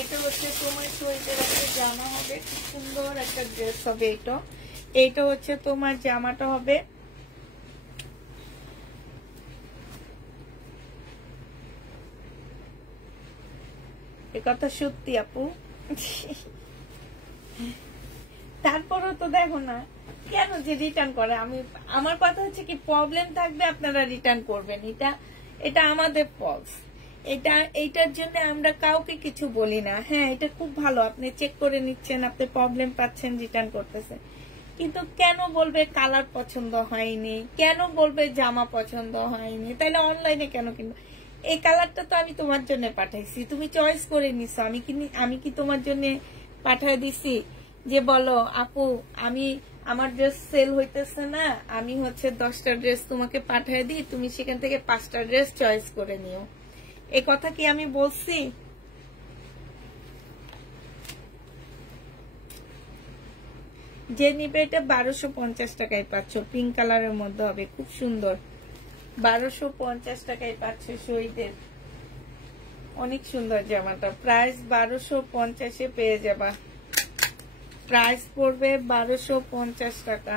এটা হচ্ছে তোমার শহীদের একটা জামা হবে, খুব সুন্দর একটা ড্রেস হবে। এটা হচ্ছে তোমার জামাটা হবে। এ কথা সত্যি আপু। তারপরও তো দেখো না কেন যে রিটার্ন করে। আমার কথা হচ্ছে কি, প্রবলেম থাকবে আপনারা রিটার্ন করবেন, এটা আমাদের ফলস। এইটার জন্য আমরা কাউকে কিছু বলি না। হ্যাঁ, এটা খুব ভালো, আপনি চেক করে নিচ্ছেন, আপনি প্রবলেম পাচ্ছেন, রিটার্ন করতেছেন। কিন্তু কেন বলবে কালার পছন্দ হয়নি, কেন বলবে জামা পছন্দ হয়নি? তাইলে অনলাইনে কেন কিনবো? এই কালারটা তো আমি তোমার জন্য পাঠাইছি, তুমি চয়েস করে নিছো। আমি কি তোমার জন্য পাঠাই দিছি যে বলো আপু আমার ড্রেস সেল হইতেছে না, আমি হচ্ছে 10টা ড্রেস তোমাকে পাঠিয়ে দিই, তুমি সেখান থেকে 5টা ড্রেস চয়েস করে নিও? এই কথা কি আমি বলছি? যে নিবে এটা 1250 টাকায় পাচ্ছ। পিঙ্ক কালারের মধ্যে হবে, খুব সুন্দর। 1250 টাকায় পাচ্ছ শহীদের। অনেক সুন্দর জামাটা। প্রাইস 1250-এ পেয়ে যাবা। প্রাইস পড়বে 1250 টাকা।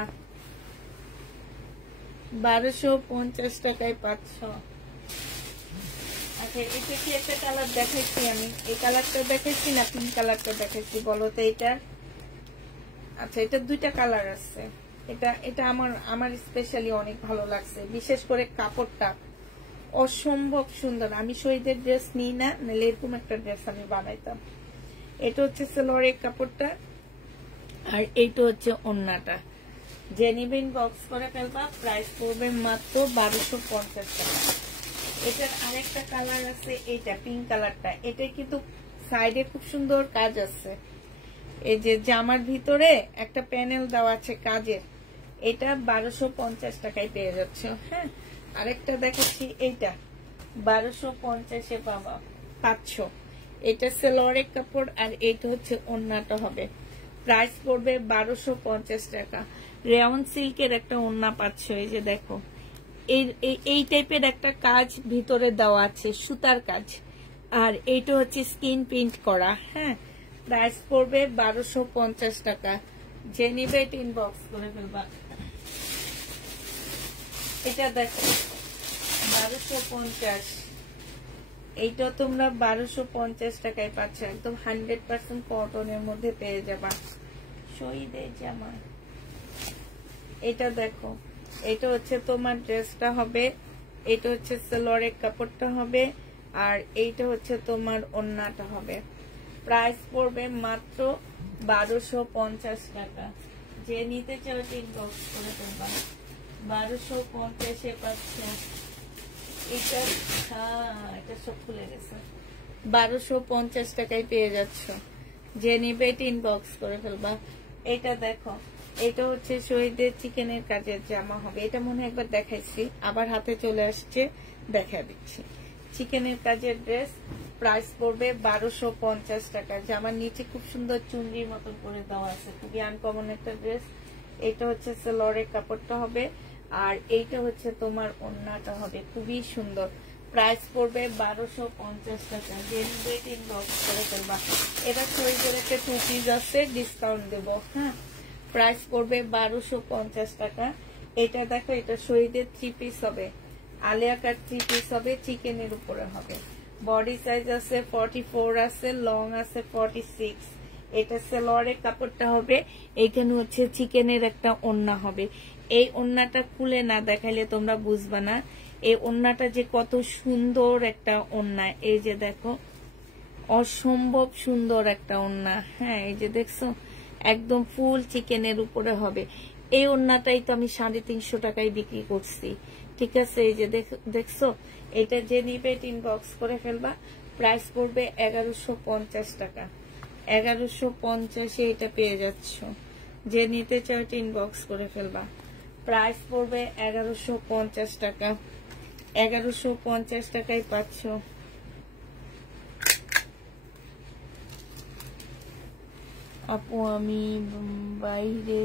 1250 টাকায় পাচ্ছ। আচ্ছা, এটা কি একটা কালার দেখাইছি আমি? এই কালারটা দেখাইছি না পিঙ্ক কালারটা দেখাইছি? বলো তো এটা। আচ্ছা, এটা 2টা কালার আছে। এটা আমার স্পেশালি অনেক ভালো লাগছে, বিশেষ করে কাপড়টা অসম্ভব সুন্দর। আমি শহীদের ড্রেস নিই না, নাহলে এরকম একটা ড্রেস আমি বানাইতাম। এটা হচ্ছে সালোয়ারের কাপড়টা, আর এইটা হচ্ছে ওড়নাটা। যে নিবেন বক্স করে ফেলবা। প্রাইস পড়বে মাত্র 1250 টাকা। এটার আরেকটা কালার আছে, এইটা পিঙ্ক কালারটা। এটা কিন্তু সাইডে খুব সুন্দর কাজ আছে। এই যে জামার ভিতরে একটা প্যানেল দেওয়া আছে কাজের। এটা 1250 টাকায় পেয়ে যাচ্ছ। হ্যাঁ, আরেকটা দেখাচ্ছি, এইটা 1250-এ পাচ্ছ। এটা সালোয়ারের কাপড়, আর এইটা হচ্ছে ওড়নাটা হবে। প্রাইস পড়বে 1250 টাকা। রেয়ন সিল্কের একটা ওড়না পাচ্ছ। এই যে দেখো, এই টাইপের একটা কাজ ভিতরে দেওয়া আছে, সুতার কাজ। আর এইটা হচ্ছে স্কিন প্রিন্ট করা। হ্যাঁ, প্রাইস পড়বে 1250 টাকা। যে নিবে এটা ইনবক্স করে ফেলবা। এটা দেখো 1250, এইটা তোমরা 1250 টাকায় পাচ্ছ, একদম 100% কটনের মধ্যে পেয়ে যাবা, শহীদের জামা। এটা দেখো, এটা হচ্ছে তোমার ড্রেসটা হবে, এটা হচ্ছে সালোয়ারের কাপড়টা হবে, আর এইটা হচ্ছে তোমার ওড়নাটা হবে। প্রাইস পড়বে মাত্র 1250 টাকা। যে নিতে চাও ইনবক্স করে দেবা। 1250 পাচ্ছ। এটা এটা সব খুলে গেছে। 1250 টাকায় পেয়ে যাচ্ছ। যে নিবে ইনবক্স করে ফেলবা। এটা দেখো, এটা হচ্ছে শহীদের চিকেনের কাজের জামা হবে। এটা মনে হয় একবার দেখাইছি, আবার হাতে চলে আসছে, দেখা দিচ্ছি। চিকেনের কাজের ড্রেস, প্রাইস পড়বে 1250 টাকা। জামার নিচে খুব সুন্দর চুনরির মতন করে দেওয়া আছে, খুবই আনকমন একটা ড্রেস। এটা হচ্ছে সালোয়ারের কাপড়টা হবে, আর এইটা হচ্ছে তোমার ওড়নাটা হবে, খুবই সুন্দর। প্রাইস পড়বে 1250 টাকা। যে নিবে ইনবক্স করে ফেলবা। এটা শহীদের একটা 2 পিস আছে, ডিসকাউন্ট দেবো। হ্যাঁ, প্রাইস পড়বে 1250 টাকা। এটা দেখো, এটা শহীদের 3 পিস হবে, আলিয়া কাট 3 পিস হবে, চিকেনের উপরে হবে। বডি সাইজ আছে 44 আছে, লং আছে 46। এটা সালোয়ারের কাপড়টা হবে, এইখানে হচ্ছে চিকেনের একটা ওড়না হবে। এই ওড়নাটা খুলে না দেখাইলে তোমরা বুঝবা না এই ওড়নাটা যে কত সুন্দর একটা ওড়না। এই যে দেখো, অসম্ভব সুন্দর একটা ওড়না। হ্যাঁ, এই যে দেখছো, একদম ফুল চিকেনের উপরে হবে। এই ওড়নাটাই তো আমি 350 টাকায় বিক্রি করছি। ঠিক আছে, এই যে দেখছো, এটা যে নিবে ইনবক্স করে ফেলবা। প্রাইস পড়বে 1150 টাকা। 1150 এটা পেয়ে যাচ্ছ। যে নিতে চাও ইনবক্স করে ফেলবা। প্রাইস পড়বে 1150 টাকা। 1150 টাকায় পাচ্ছ। আপু, আমি বাইরে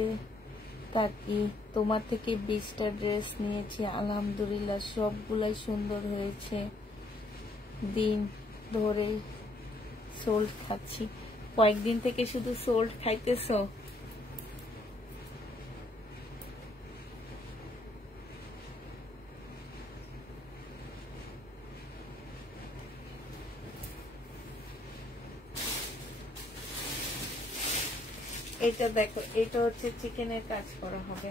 থাকি, তোমার থেকে 20টা ড্রেস নিয়েছি, আলহামদুলিল্লাহ সবগুলাই সুন্দর হয়েছে। দিন ধরে সোল্ড খাচ্ছি। কয়েকদিন থেকে শুধু সোল্ড খাইতেছো? এটা দেখো, এটা হচ্ছে চিকেনের কাজ করা হবে।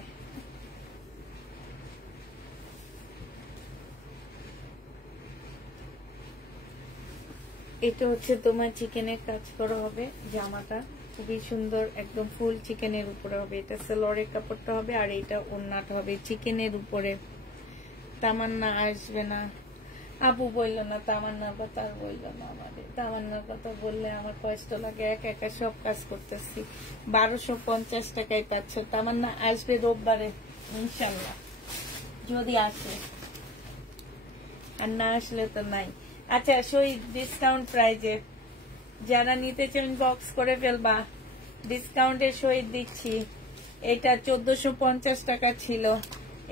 এটা হচ্ছে তোমার চিকেনের কাজ করা হবে। জামাটা খুবই সুন্দর, একদম ফুল চিকেনের উপরে হবে। এটা সালোয়ারের কাপড়টা হবে, আর এটা ওড়নাটা হবে চিকেনের উপরে। তামান্না আসবে না আপু, বললো না তামান্নার কথা, আর বললো না আমাদের। তামান্নার কথা বললে আমার কষ্ট লাগে, একা একা সব কাজ করতেছি। 1250 টাকায় পাচ্ছ। তামান্না আসবে রোববারে ইনশাল্লাহ, যদি আসে, আর না আসলে তো নাই। আচ্ছা, শহীদ ডিসকাউন্ট প্রাইজে যারা নিতে চান বক্স করে ফেলবা। ডিসকাউন্টে শহীদ দিচ্ছি। এটা 1450 টাকা ছিল।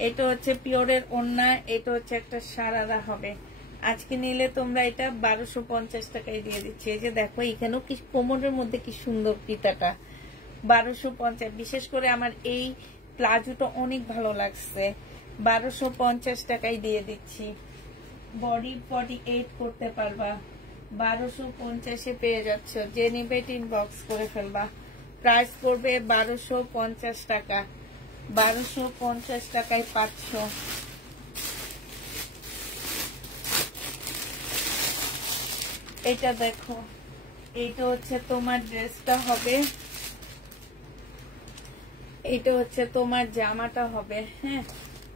এটা হচ্ছে পিওরের ওড়না, এটা হচ্ছে একটা সারারা হবে। আজকে নিলে তোমরা এটা 1250 টাকায় দিয়ে দিচ্ছি। এই যে দেখো, এখানেও কি কোমরের মধ্যে কি সুন্দর পিতাটা। 1250। বিশেষ করে আমার এই প্লাজোটা অনেক ভালো লাগছে। 1250 টাকায় দিয়ে দিচ্ছি। বডি 48 করতে পারবা। 1250 পেয়ে যাচ্ছ। যে নিবে ইনবক্স করে ফেলবা। প্রাইস পড়বে 1250 টাকা। 1250 টাকায় পাচ্ছ। এটা দেখো, এইটা হচ্ছে তোমার ড্রেসটা হবে, এইটা হচ্ছে তোমার জামাটা হবে। হ্যাঁ,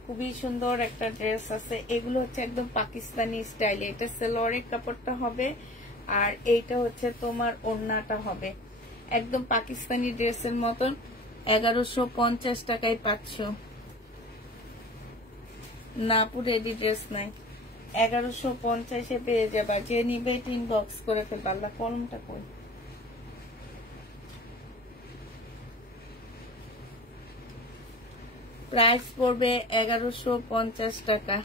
খুবই সুন্দর একটা ড্রেস আছে। এগুলো হচ্ছে একদম পাকিস্তানি স্টাইলে। এটা সালোয়ারের কাপড়টা হবে, আর এইটা হচ্ছে তোমার ওড়নাটা হবে, একদম পাকিস্তানি ড্রেসের মতন। 1150 টাকায় পাচ্ছ। না আপু, রেডি ড্রেস নাই। 1150 পেয়ে যাবা। যে নিবে ইনবক্স করে ফেলবা। আল্লাহ, কলমটা কই? প্রাইস পড়বে 1150 টাকা।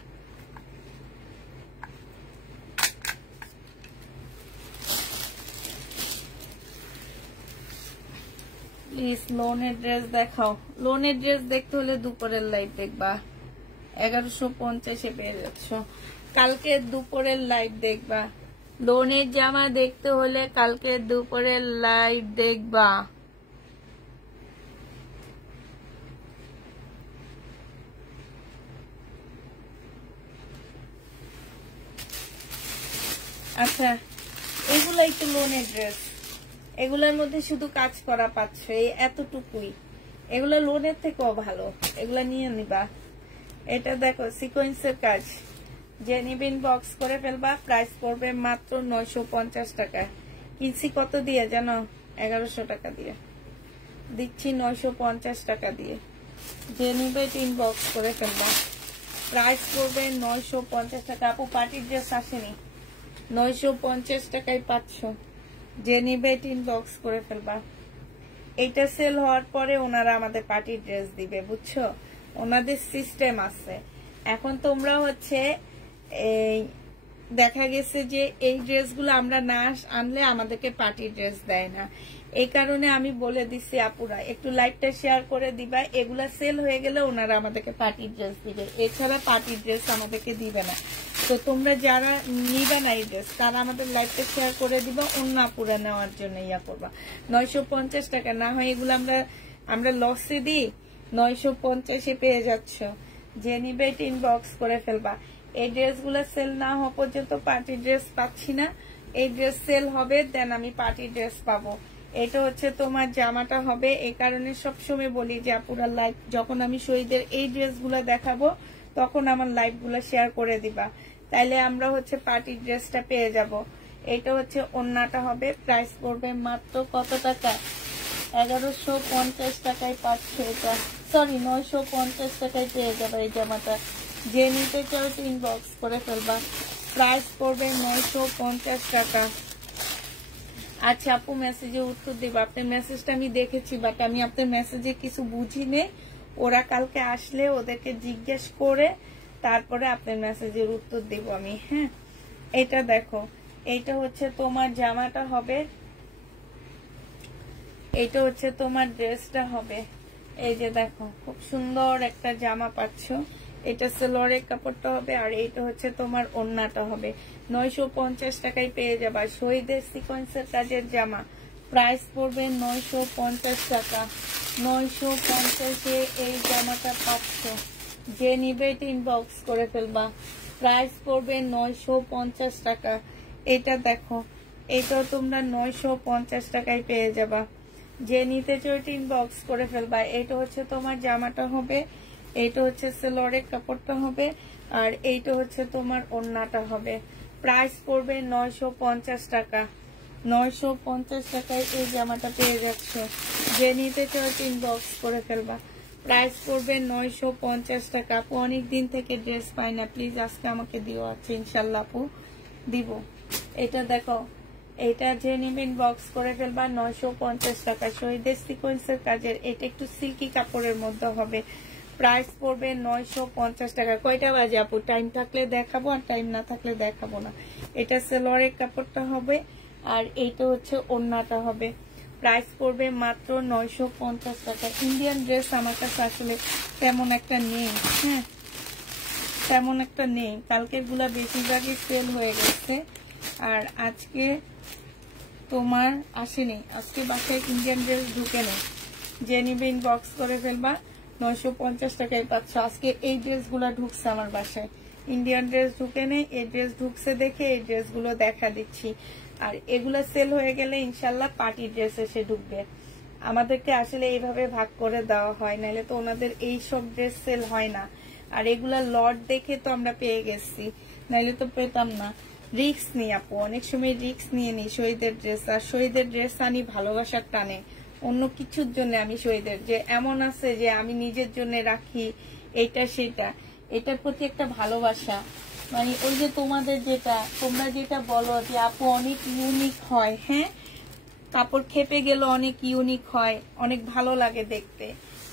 প্লিজ লোনের ড্রেস দেখাও। লোনের ড্রেস দেখতে হলে দুপুরের লাইভ দেখবা। 1150 পেয়ে যাচ্ছ। কালকে দুপুরের লাইভ দেখবা, লোনের জামা দেখতে হলে কালকে দুপুরের লাইভ দেখবা। আচ্ছা, এগুলো একটু লোনের ড্রেস, এগুলোর মধ্যে শুধু কাজ করা পাচ্ছ, এই এতটুকুই। এগুলো লোনের থেকেও ভালো, এগুলা নিয়ে নিবা। এটা দেখো সিকোয়েন্সের কাজ, যে নিবেন বক্স করে ফেলবা। প্রাইস পড়বে মাত্র 950 টাকা। কিনছি কত দিয়ে জানো? 1100 টাকা দিয়ে দিচ্ছি, 950 টাকা দিয়ে। যে নিবে তিন বক্স করে ফেলবা, প্রাইস পড়বে 950 টাকা। আপু পার্টির ড্রেস আসেনি, 950 টাকায় পাচ্ছ। যে নিবে তিন বক্স করে ফেলবা। এইটা সেল হওয়ার পরে ওনারা আমাদের পার্টির ড্রেস দিবে, বুঝছো? ওনাদের সিস্টেম আছে। এখন তোমরা হচ্ছে এই দেখা গেছে যে এই ড্রেসগুলো আমরা না আনলে আমাদেরকে পার্টি ড্রেস দেয় না। এই কারণে আমি বলে দিচ্ছি আপুরা একটু লাইভটা শেয়ার করে দিবা। এগুলা সেল হয়ে গেলে ওনারা আমাদেরকে পার্টি ড্রেস দিবে, এছাড়া পার্টি ড্রেস আমাদেরকে দিবে না। তো তোমরা যারা নিবে না এই ড্রেস, তারা আমাদের লাইভটা শেয়ার করে দিবা, অন্য আপুরা নেওয়ার জন্য ইয়া করবা। 950 টাকা না হয় এগুলো আমরা লসে দিই, 950 পেয়ে যাচ্ছ। যে নিবে তিন বক্স করে ফেলবা। এই ড্রেসগুলো সেল না হওয়া পর্যন্ত পার্টি ড্রেস পাচ্ছি না। এই ড্রেস সেল হবে, দেন আমি পার্টি ড্রেস পাবো। এটা হচ্ছে তোমার জামাটা হবে। এই কারণে সবসময় বলি যে আপুরা লাইভ যখন আমি শহীদের এই ড্রেসগুলো দেখাবো তখন আমার লাইভগুলো শেয়ার করে দিবা, তাইলে আমরা হচ্ছে পার্টি ড্রেসটা পেয়ে যাব। এটা হচ্ছে ওন্নাটা হবে। প্রাইস পড়বে মাত্র কত টাকা? 1150 টাকায় পাচ্ছ এটা, সরি 950 টাকায় পেয়ে যাবে এই জামাটা। যে নিতে চাও তিন বক্স করে ফেলবা, প্রাইস পড়বে 950 টাকা। আচ্ছা আপু মেসেজে উত্তর দেব। আপনার মেসেজটা আমি দেখেছি, বাট আমি আপনার মেসেজে কিছু বুঝি নেই। ওরা কালকে আসলে ওদেরকে জিজ্ঞেস করে তারপরে আপনার মেসেজের উত্তর দেব আমি। হ্যাঁ, এটা দেখো, এইটা হচ্ছে তোমার জামাটা হবে, এইটা হচ্ছে তোমার ড্রেসটা হবে। এই যে দেখো খুব সুন্দর একটা জামা পাচ্ছ। এটা সেলোয়ারের কাপড়টা হবে, আর এইটা হচ্ছে তোমার ওড়নাটা হবে। 950 টাকায় পেয়ে যাবা শহীদের সিকোয়েন্সের কাজের জামা। প্রাইস পড়বে 950 টাকা। 950-এ এই জামাটা পাচ্ছ। যে নিবে ইনবক্স করে ফেলবা, প্রাইস পড়বে 950 টাকা। এটা দেখো, এটাও তোমরা 950 টাকায় পেয়ে যাবা। যে নিতে চাও ইনবক্স করে ফেলবা। এটা হচ্ছে তোমার জামাটা হবে, এইটা হচ্ছে সেলোয়ারের কাপড়টা হবে, আর এইটা হচ্ছে তোমার ওড়নাটা হবে। প্রাইস পড়বে 950 টাকা। 950 টাকায় এই জামাটা পেয়ে যাচ্ছ। যে নিতে চাও ইনবক্স করে ফেলবা। প্রাইস পড়বে 950 টাকা। আপু অনেক দিন থেকে ড্রেস পাই না, প্লিজ আজকে আমাকে দিও। আছে ইনশাল্লাহ আপু দিব। এটা দেখো, এটা যে নিবেন বক্স করে ফেলবা। 950 টাকা শহীদের সিকোয়েন্সের কাজের। এটা একটু সিল্কি কাপড়ের মধ্যে হবে। প্রাইস পড়বে 950 টাকা। কয়টা বাজে আপু? টাইম থাকলে দেখাবো, আর টাইম না থাকলে দেখাবো না। এটা সেলোয়ারের কাপড়টা হবে, আর এইটা হচ্ছে ওড়নাটা হবে। প্রাইস পড়বে মাত্র 950 টাকা। ইন্ডিয়ান ড্রেস আমার কাছে আসলে তেমন একটা নেই। হ্যাঁ, তেমন একটা নেই। কালকের গুলা বেশিরভাগই সেল হয়ে গেছে, আর আজকে তোমার আসেনি। আজকে বাসায় ইন্ডিয়ান ড্রেস ঢুকে নেই। যে নিবে ইনবক্স করে ফেলবা। 950 টাকায় পাচ্ছ। আজকে এই ড্রেসগুলা ঢুকছে আমার বাসায়, ইন্ডিয়ান ড্রেস ঢুকে নেই। এই ড্রেস ঢুকছে দেখে এই ড্রেসগুলো দেখা দিচ্ছি। আর এগুলা সেল হয়ে গেলে ইনশাল্লাহ পার্টি ড্রেস এসে ঢুকবে। আমাদেরকে আসলে এইভাবে ভাগ করে দেওয়া হয়, নাহলে তো ওনাদের এই সব ড্রেস সেল হয় না। আর এগুলা লট দেখে তো আমরা পেয়ে গেছি, নাহলে তো পেতাম না। রিক্স নিই আপু, অনেক সময় রিক্স নিয়ে নিই শহীদের ড্রেস। আর শহীদের ড্রেস আনি ভালোবাসার টানে, অন্য কিছুর জন্য আমি শহীদের, যে এমন আছে যে আমি নিজের জন্য রাখি এইটা সেটা, এটার প্রতি একটা ভালোবাসা। মানে ওই যে তোমাদের যেটা, তোমরা যেটা বলো যে আপু অনেক ইউনিক হয়। হ্যাঁ, কাপড় খেপে গেল অনেক ইউনিক হয়, অনেক ভালো লাগে দেখতে।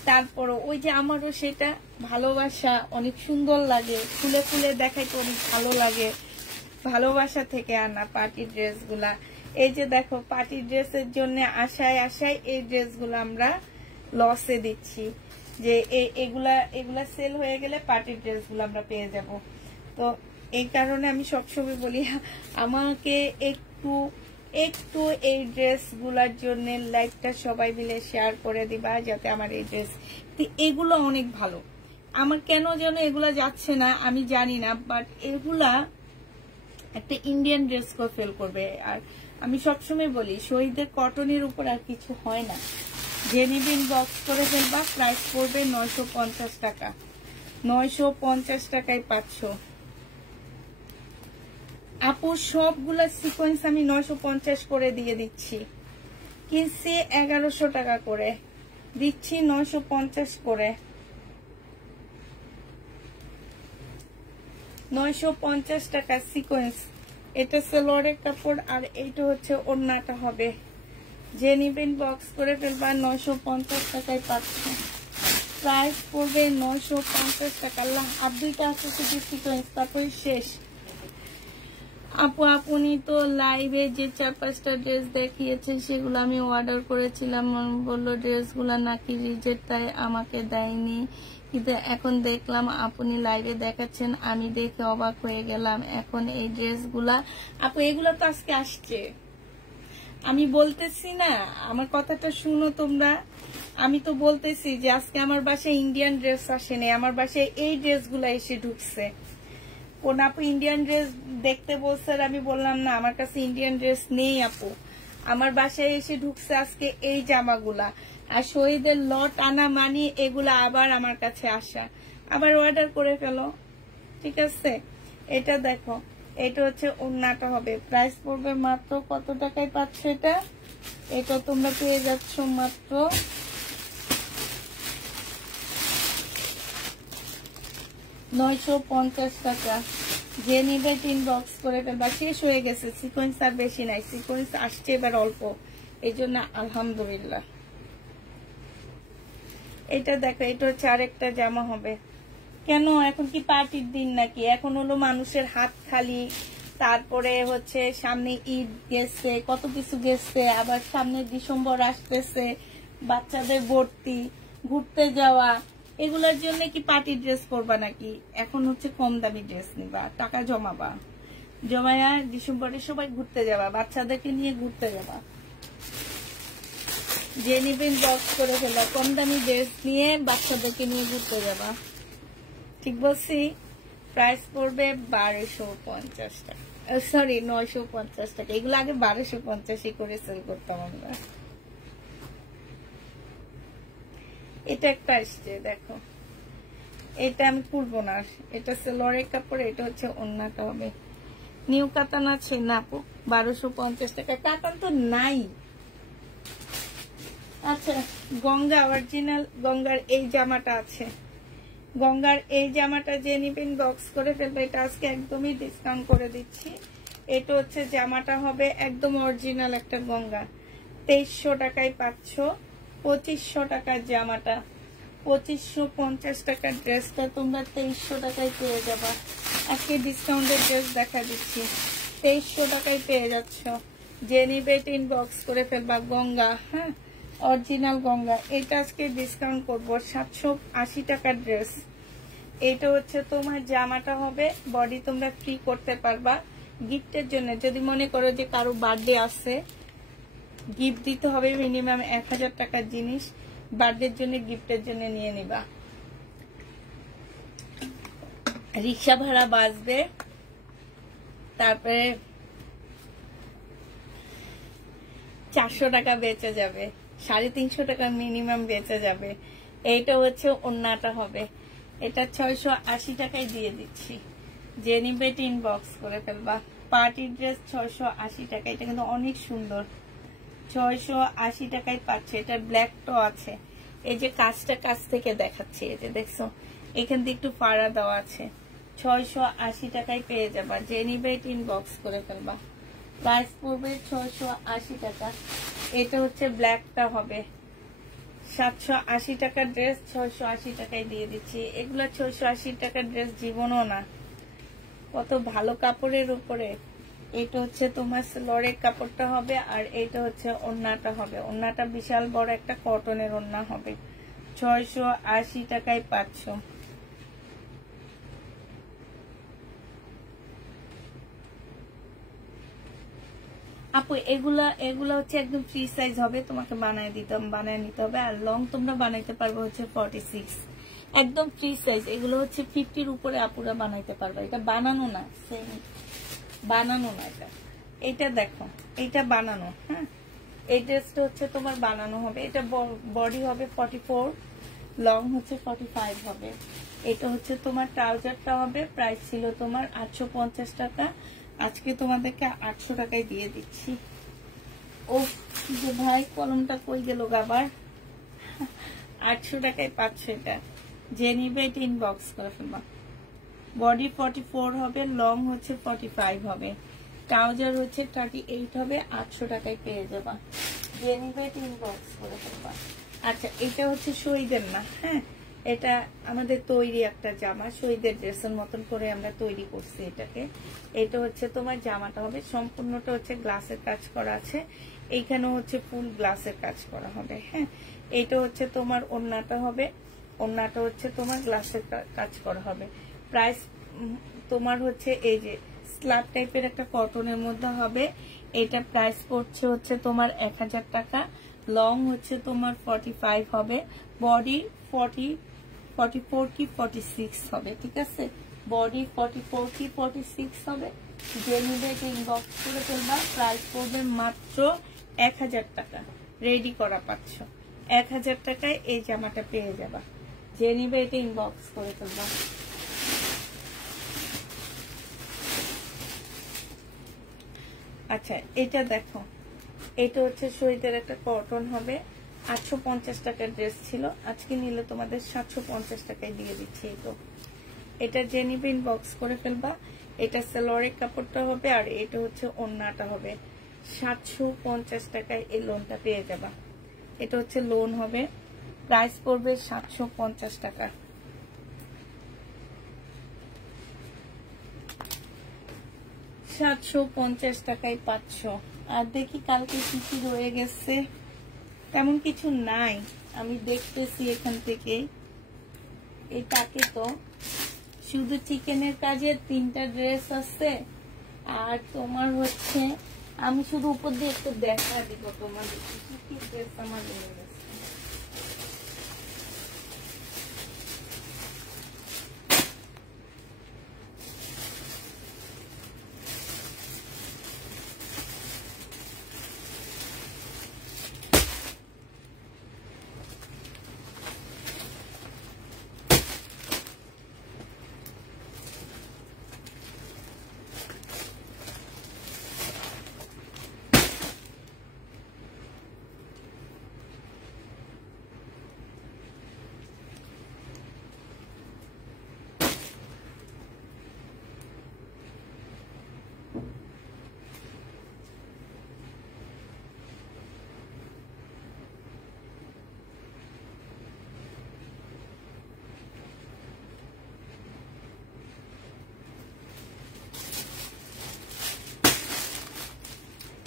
তারপরও ওই যে আমারও সেটা ভালোবাসা, অনেক সুন্দর লাগে, খুলে খুলে দেখাইতে অনেক ভালো লাগে। ভালোবাসা থেকে আনা পার্টি ড্রেস গুলা। এই যে দেখো, পার্টি ড্রেসের জন্য আশায় আশায় এই ড্রেসগুলো আমরা লসে দিচ্ছি। যে এগুলা এগুলা সেল হয়ে গেলে পার্টির ড্রেসগুলো আমরা পেয়ে যাব। তো এই কারণে আমি সবসময় বলি আমাকে একটু একটু এই ড্রেসগুলোর জন্য লাইকটা সবাই মিলে শেয়ার করে দিবা, যাতে আমার এই ড্রেস, এগুলো অনেক ভালো। আমার কেন যেন এগুলা যাচ্ছে না আমি জানি না, বাট এগুলা একটা ইন্ডিয়ান ড্রেস করে ফেল করবে। আর আমি সবসময় বলি শহীদের কটনের উপর আর কিছু হয় না। যে নিবেন বক্স করে ফেলবা, প্রাইস পড়বে 950 টাকা। 950 টাকায় পাচ্ছ আপু। সবগুলা সিকোয়েন্স আমি 950 করে দিয়ে দিচ্ছি, কিনছি 1100 টাকা করে, দিচ্ছি 950 করে। 950 টাকা সিকোয়েন্স। এটা সালোয়ারের কাপড় আর এইটা হচ্ছে ওড়নাটা হবে। যে নিবেন বক্স করে ফেলবা, 950 টাকায় পাচ্ছি। প্রাইস পড়বে 950 টাকা। আর দুইটা আছে শুধু সিকোয়েন্স, তারপরে শেষ। আপু আপনি তো লাইভে যে 4-5টা ড্রেস দেখিয়েছেন সেগুলো আমি অর্ডার করেছিলাম, বললো ড্রেসগুলো নাকি রিজেক্ট, তাই আমাকে দেয়নি। কিন্তু এখন দেখলাম আপনি লাইভে দেখাচ্ছেন, আমি দেখে অবাক হয়ে গেলাম। এখন এই ড্রেসগুলা আপু এগুলো তো আজকে আসছে, আমি বলতেছি না, আমার কথাটা শুনো তোমরা। আমি তো বলতেছি যে আজকে আমার বাসায় ইন্ডিয়ান ড্রেস আসেনি, আমার বাসায় এই ড্রেসগুলা এসে ঢুকছে। কোন আপু ইন্ডিয়ান ড্রেস দেখতে বলছে, আমি বললাম না আমার কাছে ইন্ডিয়ান ড্রেস নেই আপু, আমার বাসায় এসে ঢুকছে আজকে এই জামাগুলা। আর শহীদের লট আনা মানি এগুলা আবার আমার কাছে আসা, আবার অর্ডার করে ফেলো, ঠিক আছে। এটা দেখো, এটা হচ্ছে ওড়নাটা হবে, প্রাইস পড়বে মাত্র কত টাকায় পাচ্ছ এটা? এটা তোমরা পেয়ে যাচ্ছ মাত্র 950 টাকা। যে নিবে 3 বক্স করে ফেলবা। শেষ হয়ে গেছে, সিকোয়েন্স আর বেশি নাই, সিকোয়েন্স আসছে এবার অল্প, এই জন্য আলহামদুলিল্লাহ। এটা দেখো, এটা হচ্ছে আরেকটা জামা হবে। কেন এখন কি পার্টির দিন নাকি? এখন হলো মানুষের হাত খালি, তারপরে হচ্ছে সামনে ঈদ গেছে, কত কিছু গেছে, আবার সামনে ডিসেম্বর আসতেছে, বাচ্চাদের ভর্তি, ঘুরতে যাওয়া, এগুলোর জন্য কি পার্টি ড্রেস করবা নাকি? এখন হচ্ছে কম দামি ড্রেস নিবা, টাকা জমাবা, জমায়া ডিসেম্বরে সবাই ঘুরতে যাবা, বাচ্চাদেরকে নিয়ে ঘুরতে যাবা। যে নিবেন বক্স করে ফেলা, কম দামি ড্রেস নিয়ে বাচ্চাদেরকে নিয়ে ঘুরতে যাবা, ঠিক বলছি। প্রাইস পড়বে 1250 টাকা, সরি 950 টাকা। এগুলো আগে 1250 করে সেল করতাম আমরা। এটা একটা আসছে দেখো, এটা আমি খুলবো না, এটা সালোয়ারের কাপড়, এটা হচ্ছে ওড়নাটা হবে। নিউ কাতান আছে না আপু? 1250 টাকা। কাতান তো নাই। আচ্ছা, গঙ্গা অরিজিনাল গঙ্গার এই জামাটা আছে, গঙ্গার এই জামাটা যে নিবেন বক্স করে ফেলবে, এটা আজকে একদমই ডিসকাউন্ট করে দিচ্ছি। এটা হচ্ছে জামাটা হবে একদম অরিজিনাল একটা গঙ্গা, 2300 টাকায় পাচ্ছ। 2500 টাকার জামাটা, 2550 টাকার ড্রেসটা তোমরা 2300 টাকায় পেয়ে যাবা। আজকে ডিসকাউন্টের ড্রেস দেখা দিচ্ছি, 2300 টাকায় পেয়ে যাচ্ছ। যে নিবে 3 বক্স করে ফেলবা। গঙ্গা, হ্যাঁ অরিজিনাল গঙ্গা, এটা আজকে ডিসকাউন্ট করবো 780 টাকার ড্রেস। এটা হচ্ছে তোমার জামাটা হবে, বডি তোমরা ফ্রি করতে পারবা গিফটের জন্য। যদি মনে করো যে কারো বার্থডে আছে, গিফট দিতে হবে মিনিমাম 1000 টাকার জিনিস, বার্থডের জন্য গিফটের জন্য নিয়ে নিবা। রিক্সা ভাড়া বাঁচবে, তারপরে 400 টাকা বেঁচে যাবে, 350 টাকা মিনিমাম বেঁচে যাবে। এইটা হচ্ছে ওড়নাটা হবে, এটা 680 টাকায় দিয়ে দিচ্ছি। যে নিবে 3 বক্স করে ফেলবা। পার্টি ড্রেস 680 টাকা, এটা কিন্তু অনেক সুন্দর, 680 টাকায় পাচ্ছে। এটা ব্ল্যাকটা আছে, এই যে কাজটা কাছ থেকে দেখাচ্ছি, এই যে দেখছো এখান থেকে একটু ফাড়া দেওয়া আছে, 680 টাকায় পেয়ে যাবা। যে নিবে 3 বক্স করে ফেলবা। প্রাইস পড়বে 680 টাকা। এটা হচ্ছে ব্ল্যাকটা হবে, 780 টাকার ড্রেস 680 টাকায় দিয়ে দিচ্ছি। এগুলা 680 টাকার ড্রেস জীবনও না, কত ভালো কাপড়ের উপরে। এটা হচ্ছে তোমার সালোয়ারের কাপড়টা হবে, আর এটা হচ্ছে ওড়নাটা হবে। ওড়নাটা বিশাল বড় একটা কটনের ওড়না হবে, 680 টাকায় পাচ্ছ। আপু এগুলা হচ্ছে একদম ফ্রি সাইজ হবে, তোমাকে বানায় নিতে হবে। আর লং তোমরা বানাইতে পারবে হচ্ছে 46, একদম ফ্রি সাইজ। এগুলো হচ্ছে 50-র উপরে আপুরা বানাইতে পারবে। এটা বানানো না, বানানো না, এটা দেখো, এটা বানানো। হ্যাঁ, এই ড্রেসটা হচ্ছে তোমার বানানো হবে। এটা বডি হবে 44, লং হচ্ছে 45 হবে। এটা হচ্ছে তোমার ট্রাউজারটা হবে, প্রাইস ছিল তোমার 850 টাকা, আজকে তোমাদেরকে 800 টাকায় দিয়ে দিচ্ছি। ও যে ভাই কলমটা কই গেল আবার। 800 টাকায় পাচ্ছ এটা। যে নিবে এটা ইনবক্স করে ফেলবা। বডি 44 হবে, লং হচ্ছে 45 হবে, ট্রাউজার হচ্ছে 38 হবে, 800 টাকায় পেয়ে যাবা। যে নিবে এটা ইনবক্স করে ফেলবা। আচ্ছা, এটা হচ্ছে শহীদের না, হ্যাঁ, এটা আমাদের তৈরি একটা জামা, শহীদের ড্রেসের মতন করে আমরা তৈরি করছি এটাকে। এটা হচ্ছে তোমার জামাটা হবে সম্পূর্ণটা হচ্ছে গ্লাসের কাজ করা আছে, এইখানেও হচ্ছে ফুল গ্লাসের কাজ করা হবে। হ্যাঁ, এটা হচ্ছে তোমার ওড়নাটা হবে, ওড়নাটা হচ্ছে তোমার গ্লাসের কাজ করা হবে। প্রাইস তোমার হচ্ছে এই যে স্ল্যাব টাইপের একটা কটনের মধ্যে হবে, এটা প্রাইস পড়ছে হচ্ছে তোমার 1000 টাকা। লং হচ্ছে তোমার 45 হবে, বডি 44 কি 46 হবে, ঠিক আছে, বডি 44 কি 46 হবে। যে নিবে ইনবক্স করে ফেলবা। প্রাইস পড়বে মাত্র 1000 টাকা, রেডি করা পাচ্ছ। 1000 টাকায় এই জামাটা পেয়ে যাবা। যে নিবে এটা ইনবক্স করে ফেলবা। আচ্ছা, এটা দেখো, এটা হচ্ছে শহীদের একটা কটন হবে, 850 টাকার ড্রেস ছিল, আজকে নিলে তোমাদের 750 টাকায় দিয়ে দিচ্ছি। তো এটা যে নিবে ইনবক্স করে ফেলবা। এটা সালোয়ারের কাপড়টা হবে, আর এটা হচ্ছে ওড়নাটা হবে। 750 টাকায় এই লোনটা পেয়ে যাবা। এটা হচ্ছে লোন হবে, প্রাইস পড়বে 750 টাকা। টাকায় পাচ্ছ। আর দেখি কালকে কি কি রয়ে গেছে, তেমন কিছু নাই, আমি দেখতেছি এখান থেকে। এটাকে তো শুধু চিকেনের কাজে 3টা ড্রেস আছে, আর তোমার হচ্ছে আমি শুধু উপর দিয়ে একটু দেখা দিব তোমাদের কি ড্রেস আমার রয়ে গেছে।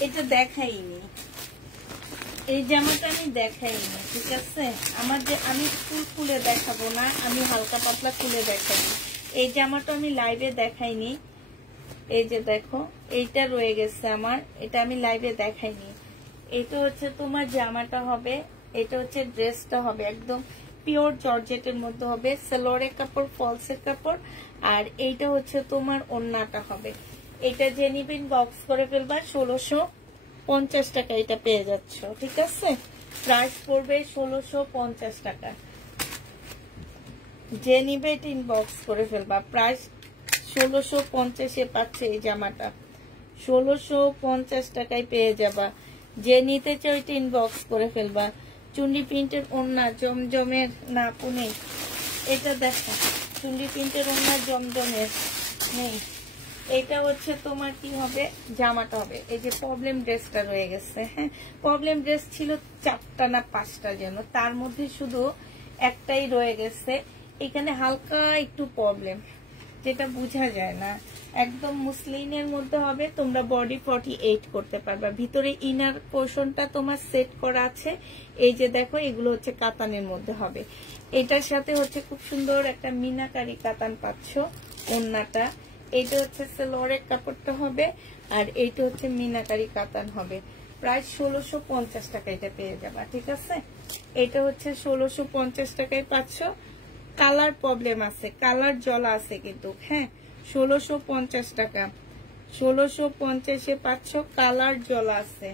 এটা দেখাইনি, এই জামাটা আমি দেখাইনি, ঠিক আছে। আমি ফুল খুলে দেখাবো না, আমি হালকা পাতলা খুলে দেখাই। এই জামাটা আমি লাইভে দেখাইনি। এই যে দেখো, এইটা রয়ে গেছে আমার, এটা আমি লাইভে দেখাইনি। এটা হচ্ছে তোমার জামাটা হবে, এটা হচ্ছে ড্রেসটা হবে, একদম পিওর জর্জেটের মধ্যে হবে, সালোয়ারের কাপড়, ফলসের কাপড়। আর এইটা হচ্ছে তোমার ওড়নাটা হবে। এটা যে নিবেন বক্স করে ফেলবা। 1650 টাকা এটা পেয়ে যাচ্ছ, ঠিক আছে। প্রাইস পড়বে 1650 টাকা। যে নিবে এটা ইনবক্স করে ফেলবা। প্রাইস 1650 পাচ্ছে এই জামাটা, 1650 টাকায় পেয়ে যাবা। যে নিতে চাও এটা ইনবক্স করে ফেলবা। চুন্ডি প্রিন্টের ওড়না, জমজমের না পুনে, এটা দেখো চুন্ডি প্রিন্টের ওড়না জমজমের নেই। এটা হচ্ছে তোমার কি হবে, জামাটা হবে। এই যে প্রবলেম ড্রেসটা রয়ে গেছে, হ্যাঁ, প্রবলেম ড্রেস ছিল 4টা না 5টা যেন, তার মধ্যে শুধু একটাই রয়ে গেছে। এখানে হালকা একটু প্রবলেম, যেটা বোঝা যায় না। একদম মুসলিনের মধ্যে হবে, তোমরা বডি 48 করতে পারবা। ভিতরে ইনার পোর্শনটা তোমার সেট করা আছে, এই যে দেখো এগুলো হচ্ছে কাতানের মধ্যে হবে। এটার সাথে হচ্ছে খুব সুন্দর একটা মিনাকারি কাতান পাচ্ছ ওন্নাটা। এটা হচ্ছে সেলোয়ারের কাপড়টা হবে, আর এইটা হচ্ছে মিনাকারি কাতান হবে। প্রায় 1650 টাকা এটা পেয়ে যাবা, ঠিক আছে। এটা হচ্ছে 1650 টাকায় পাচ্ছ। কালার প্রবলেম আছে, কালার জলা আছে কিন্তু, হ্যাঁ 1650 টাকা, 1650-এ পাচ্ছ, কালার জলা আছে।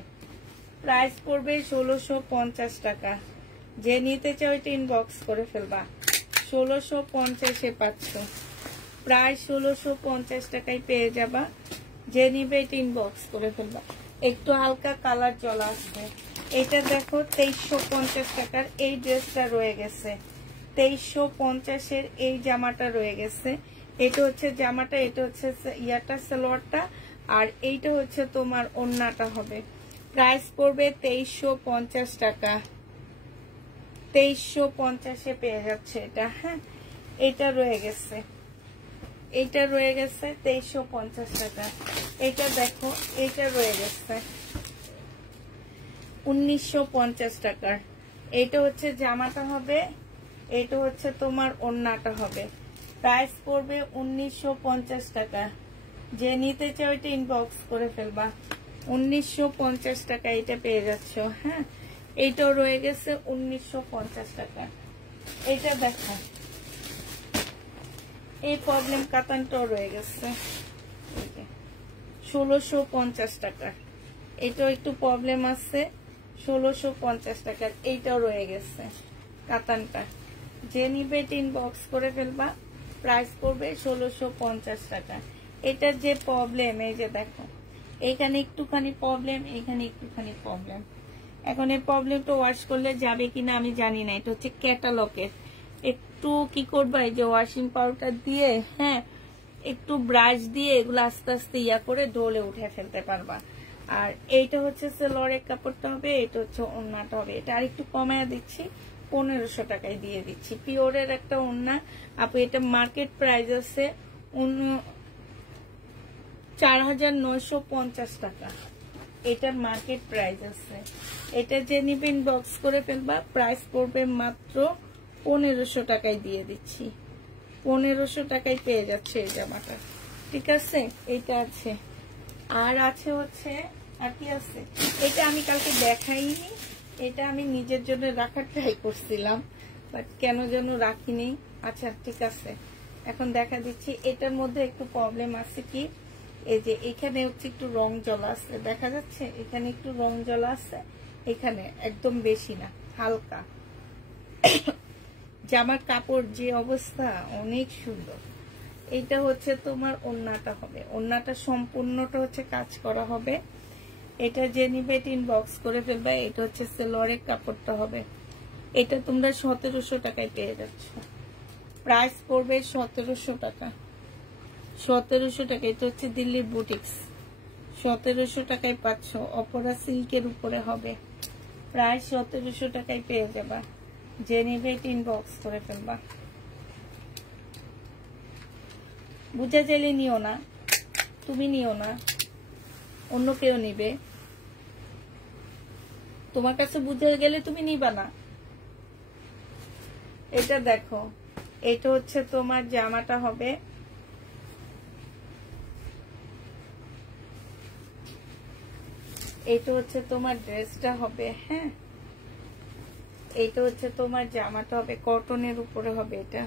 প্রাইস পড়বে 1650 টাকা। যে নিতে চাও এটা ইনবক্স করে ফেলবা। 1650-এ পাচ্ছ, প্রায় 1650 টাকায় পেয়ে যাবা। যে নিবে এটা ইনবক্স করে ফেলবা। একটু হালকা কালার জলা আসবে। এটা দেখো 2350 টাকার এই ড্রেসটা রয়ে গেছে, 2350-এর এই জামাটা রয়ে গেছে। এটা হচ্ছে জামাটা, এটা হচ্ছে ইয়াটা সালোয়ারটা, আর এইটা হচ্ছে তোমার ওন্নাটা হবে। প্রাইস পড়বে 2350 টাকা। 2350-এ পেয়ে যাচ্ছে এটা, হ্যাঁ। এটা রয়ে গেছে, এইটা রয়ে গেছে 2350 টাকা। এটা দেখো, এইটা রয়ে গেছে 1950 টাকার। এটা হচ্ছে জামাটা হবে, এটা হচ্ছে তোমার ওন্নাটা হবে। প্রাইস পড়বে 1950 টাকা। যে নিতে চাও এটা ইনবক্স করে ফেলবা। 1950 টাকা এটা পেয়ে যাচ্ছ, হ্যাঁ। এইটাও রয়ে গেছে 1950 টাকা। এটা দেখো, এই প্রবলেম কাতানটাও রয়ে গেছে 1650 টাকা। এটাও একটু প্রবলেম আছে, 1650 টাকার। এইটাও রয়ে গেছে কাতানটা। যে নিবে এটা ইনবক্স করে ফেলবা। প্রাইস পড়বে 1650 টাকা। এটার যে প্রবলেম, এই যে দেখো এখানে একটুখানি প্রবলেম, এখানে একটুখানি প্রবলেম। এখন এই প্রবলেমটা ওয়াশ করলে যাবে কিনা আমি জানি না। এটা হচ্ছে ক্যাটালগের। একটু কি করবা, এই যে ওয়াশিং পাউডার দিয়ে, হ্যাঁ, একটু ব্রাশ দিয়ে এগুলো আস্তে আস্তে ইয়া করে ডোলে উঠে ফেলতে পারবা। আর এইটা হচ্ছে সেলোয়ারের কাপড়টা হবে, এটা হচ্ছে ওন্নাটা হবে। এটা আর একটু কমায় দিচ্ছি, 1500 টাকায় দিয়ে দিচ্ছি। পিওরের একটা ওন্না আপু। এটা মার্কেট প্রাইস আছে 4950 টাকা। এটার মার্কেট প্রাইস আছে। এটা যে নিবে ইনবক্স করে ফেলবা। প্রাইস পড়বে মাত্র 1500 টাকায় দিয়ে দিচ্ছি। 1500 টাকায় পেয়ে যাচ্ছে এই জামাটা, ঠিক আছে। এটা আছে, আর আছে হচ্ছে, আর কি আছে, এটা আমি কালকে দেখাইনি। এটা আমি নিজের জন্য রাখার ট্রাই করছিলাম, বাট কেন যেন রাখিনি। আচ্ছা ঠিক আছে, এখন দেখা দিচ্ছি। এটার মধ্যে একটু প্রবলেম আছে কি, এই যে এখানে হচ্ছে একটু রং জ্বলা আছে, দেখা যাচ্ছে এখানে একটু রং জ্বলা আছে, এখানে একদম বেশি না, হালকা। জামার কাপড় যে অবস্থা, অনেক সুন্দর। এইটা হচ্ছে তোমার ওন্নাটা হবে। ওন্নাটা সম্পূর্ণটা হচ্ছে কাজ করা হবে। এটা যে নিবে এটা ইনবক্স করে ফেলবে। এটা হচ্ছে সেলোয়ারের কাপড়টা হবে। এটা তোমরা 1700 টাকায় পেয়ে যাচ্ছ। প্রাইস পড়বে 1700 টাকা। 1700 টাকা। এটা হচ্ছে দিল্লির বুটিক্স, 1700 টাকায় পাচ্ছ। অপরা সিল্কের উপরে হবে। প্রায় 1700 টাকায় পেয়ে যাবা। যে নিবে এটা ইনবক্স করে ফেলবা। বুঝা চাইলে নিও না, তুমি নিও না, অন্য কেউ নিবে। তোমার কাছে বুঝে গেলে তুমি নিবা না। এটা দেখো, এটা হচ্ছে তোমার জামাটা হবে। এটা হচ্ছে তোমার ড্রেসটা হবে, হ্যাঁ। এইটা হচ্ছে তোমার জামাটা হবে, কটনের উপরে হবে এটা।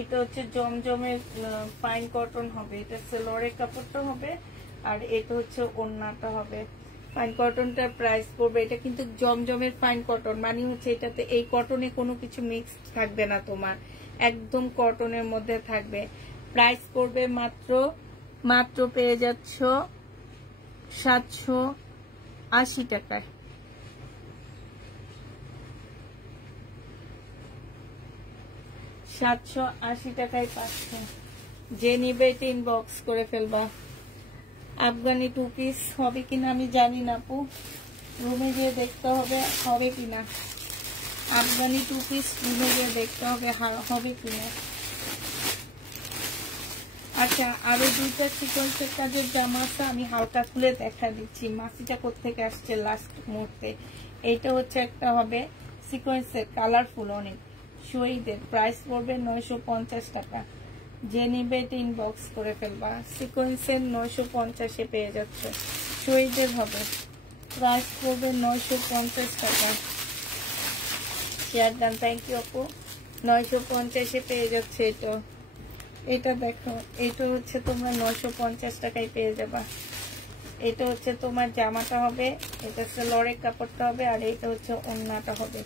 এটা হচ্ছে জমজমের ফাইন কটন হবে। এটা সেলোয়ারের কাপড়টা হবে, আর এটা হচ্ছে ওন্নাটা হবে। ফাইন কটনটার প্রাইস পড়বে, এটা কিন্তু জমজমের ফাইন কটন, মানে হচ্ছে এটাতে এই কটনে কোনো কিছু মিক্স থাকবে না, তোমার একদম কটনের মধ্যে থাকবে। প্রাইস পড়বে মাত্র পেয়ে যাচ্ছ 780 টাকায়। 780 টাকায় পাচ্ছ। যে নিবে এটা ইনবক্স করে ফেলবা। আফগানি 2 পিস হবে কিনা আমি জানি না আপু, রুমে গিয়ে দেখতে হবে হবে কিনা। আফগানি 2 পিস রুমে গিয়ে দেখতে হবে হবে কিনা। আচ্ছা, আরো 2টা সিকোয়েন্সের কাজের জামা আছে, আমি হালকা খুলে দেখা দিচ্ছি মাসিটা কোত্থেকে আসছে লাস্ট মুহূর্তে। এইটা হচ্ছে একটা হবে সিকোয়েন্সের, কালারফুল অনেক, শহীদের, প্রাইস পড়বে 950 টাকা। যে নিবে এটা ইনবক্স করে ফেলবা। সিকোয়েন্সের 950-এ পেয়ে যাচ্ছে, শহীদের হবে, প্রাইস পড়বে 950 টাকা। শেয়ার ডান, থ্যাংক ইউ আপু। 950-এ পেয়ে যাচ্ছে এটা। এটা দেখো, এটা হচ্ছে তোমরা 950 টাকায় পেয়ে যাবা। এটা হচ্ছে তোমার জামাটা হবে, এটা সেলরের কাপড়টা হবে, আর এটা হচ্ছে ওড়নাটা হবে।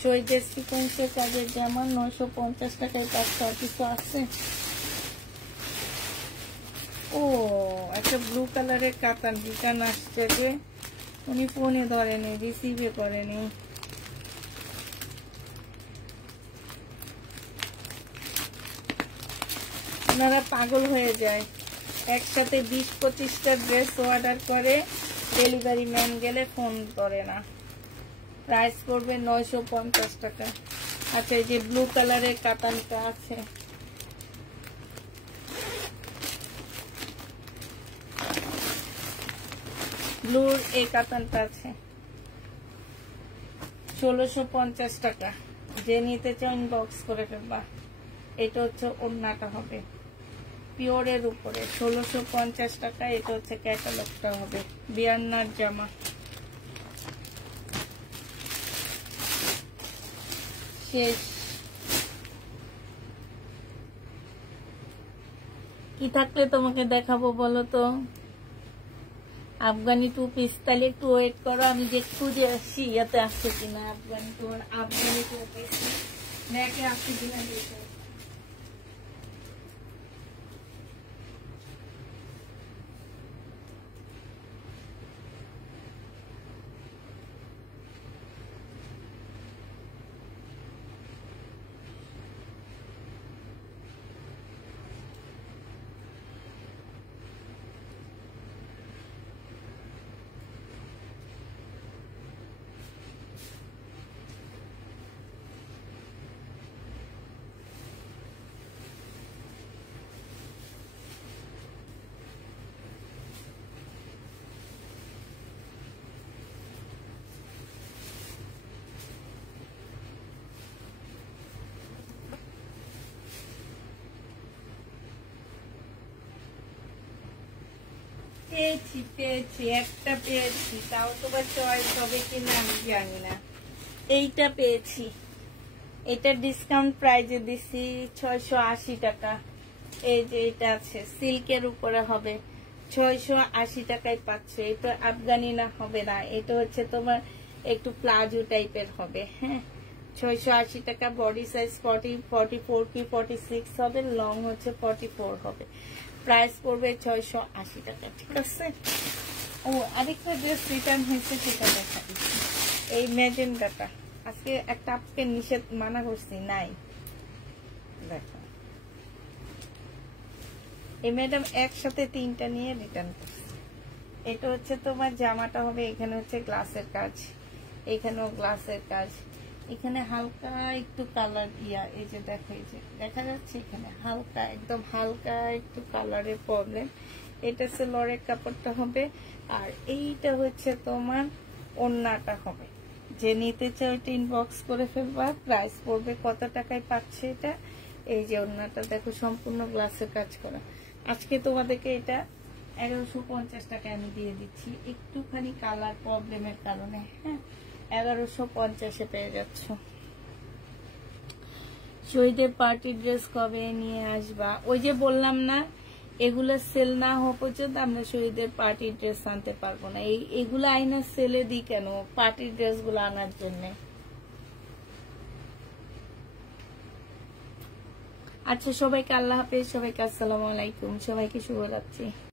শহীদের সিকোয়েন্সের কাজের জামা 950 টাকায় পাচ্ছ। আর কিছু আছে? ও, একটা ব্লু কালারের কাতান রিটার্ন আসছে, যে উনি ফোনে ধরেনি, রিসিভে করেনি। ওনারা পাগল হয়ে যায়, একসাথে 20-25টা ড্রেস অর্ডার করে, ডেলিভারি ম্যান গেলে ফোন করে না। প্রাইস পড়বে 950 টাকা। আচ্ছা, এই যে ব্লু কালারের কাতানটা আছে, ব্লুর এই কাতানটা আছে 1650 টাকা। যে নিতে চাও ইনবক্স করে ফেলবা। এটা হচ্ছে ওড়নাটা হবে পিওরের উপরে 1650 টাকা। এটা হচ্ছে ক্যাটালগটা হবে, বিয়ান্নার জামা। শেষ। কি থাকলে তোমাকে দেখাবো বলো তো? আফগানি 2 পিস। তাহলে একটু ওয়েট করো, আমি যে খুঁজে আসছি ইয়াতে আসছে কিনা আফগানি 2 পিস, দেখে আসছে কিনা দেখো। পেয়েছি একটা পেয়েছি, তাও তোমার চয়েস হবে কিনা আমি জানি না। এইটা পেয়েছি, এটা ডিসকাউন্ট প্রাইজে দিছি 680 টাকা। এই যে এটা আছে সিল্কের উপরে হবে, 680 টাকায় পাচ্ছ। এটা আফগানি না হবে না, এটা হচ্ছে তোমার একটু প্লাজো টাইপের হবে। হ্যাঁ, 680 টাকা। বডি সাইজ 44 কি 46 হবে, লং হচ্ছে 44 হবে। প্রাইস পড়বে 680 টাকা। ঠিক আছে। ও, আরেকটা ড্রেস রিটার্ন হয়েছে, সেটা দেখা দিচ্ছি। এই ম্যাজেন্ডাটা আজকে একটা আপকে নিষেধ মানা করছি, নাই। দেখো, এই ম্যাডাম একসাথে 3টা নিয়ে রিটার্ন করছে। এটা হচ্ছে তোমার জামাটা হবে, এখানে হচ্ছে গ্লাসের কাজ, এখানেও গ্লাসের কাজ, এখানে হালকা একটু কালার এই যে দেখো, এই যে দেখা যাচ্ছে এখানে হালকা, একদম হালকা একটু কালারের প্রবলেম। এটা সেলরের কাপড়টা হবে, আর এইটা হচ্ছে তোমার ওড়নাটা হবে। যে নিতে চাও এটা ইনবক্স করে ফেলবা। প্রাইস পড়বে কত টাকায় পাচ্ছে এটা? এই যে ওড়নাটা দেখো, সম্পূর্ণ গ্লাসের কাজ করা। আজকে তোমাদেরকে এটা 1150 টাকায় আমি দিয়ে দিচ্ছি, একটুখানি কালার প্রবলেমের কারণে। হ্যাঁ, 1150-এ পেয়ে যাচ্ছ। শহীদের পার্টি ড্রেস কবে নিয়ে আসবা? ওই যে বললাম না, এগুলো সেল না হওয়া পর্যন্ত আমরা শহীদের পার্টি ড্রেস আনতে পারবো না। এগুলো আইনা সেলে দিই কেন? পার্টি ড্রেস গুলো আনার জন্য। আচ্ছা, সবাইকে আল্লাহ হাফেজ, সবাইকে আসসালামু আলাইকুম, সবাইকে শুভরাত্রি।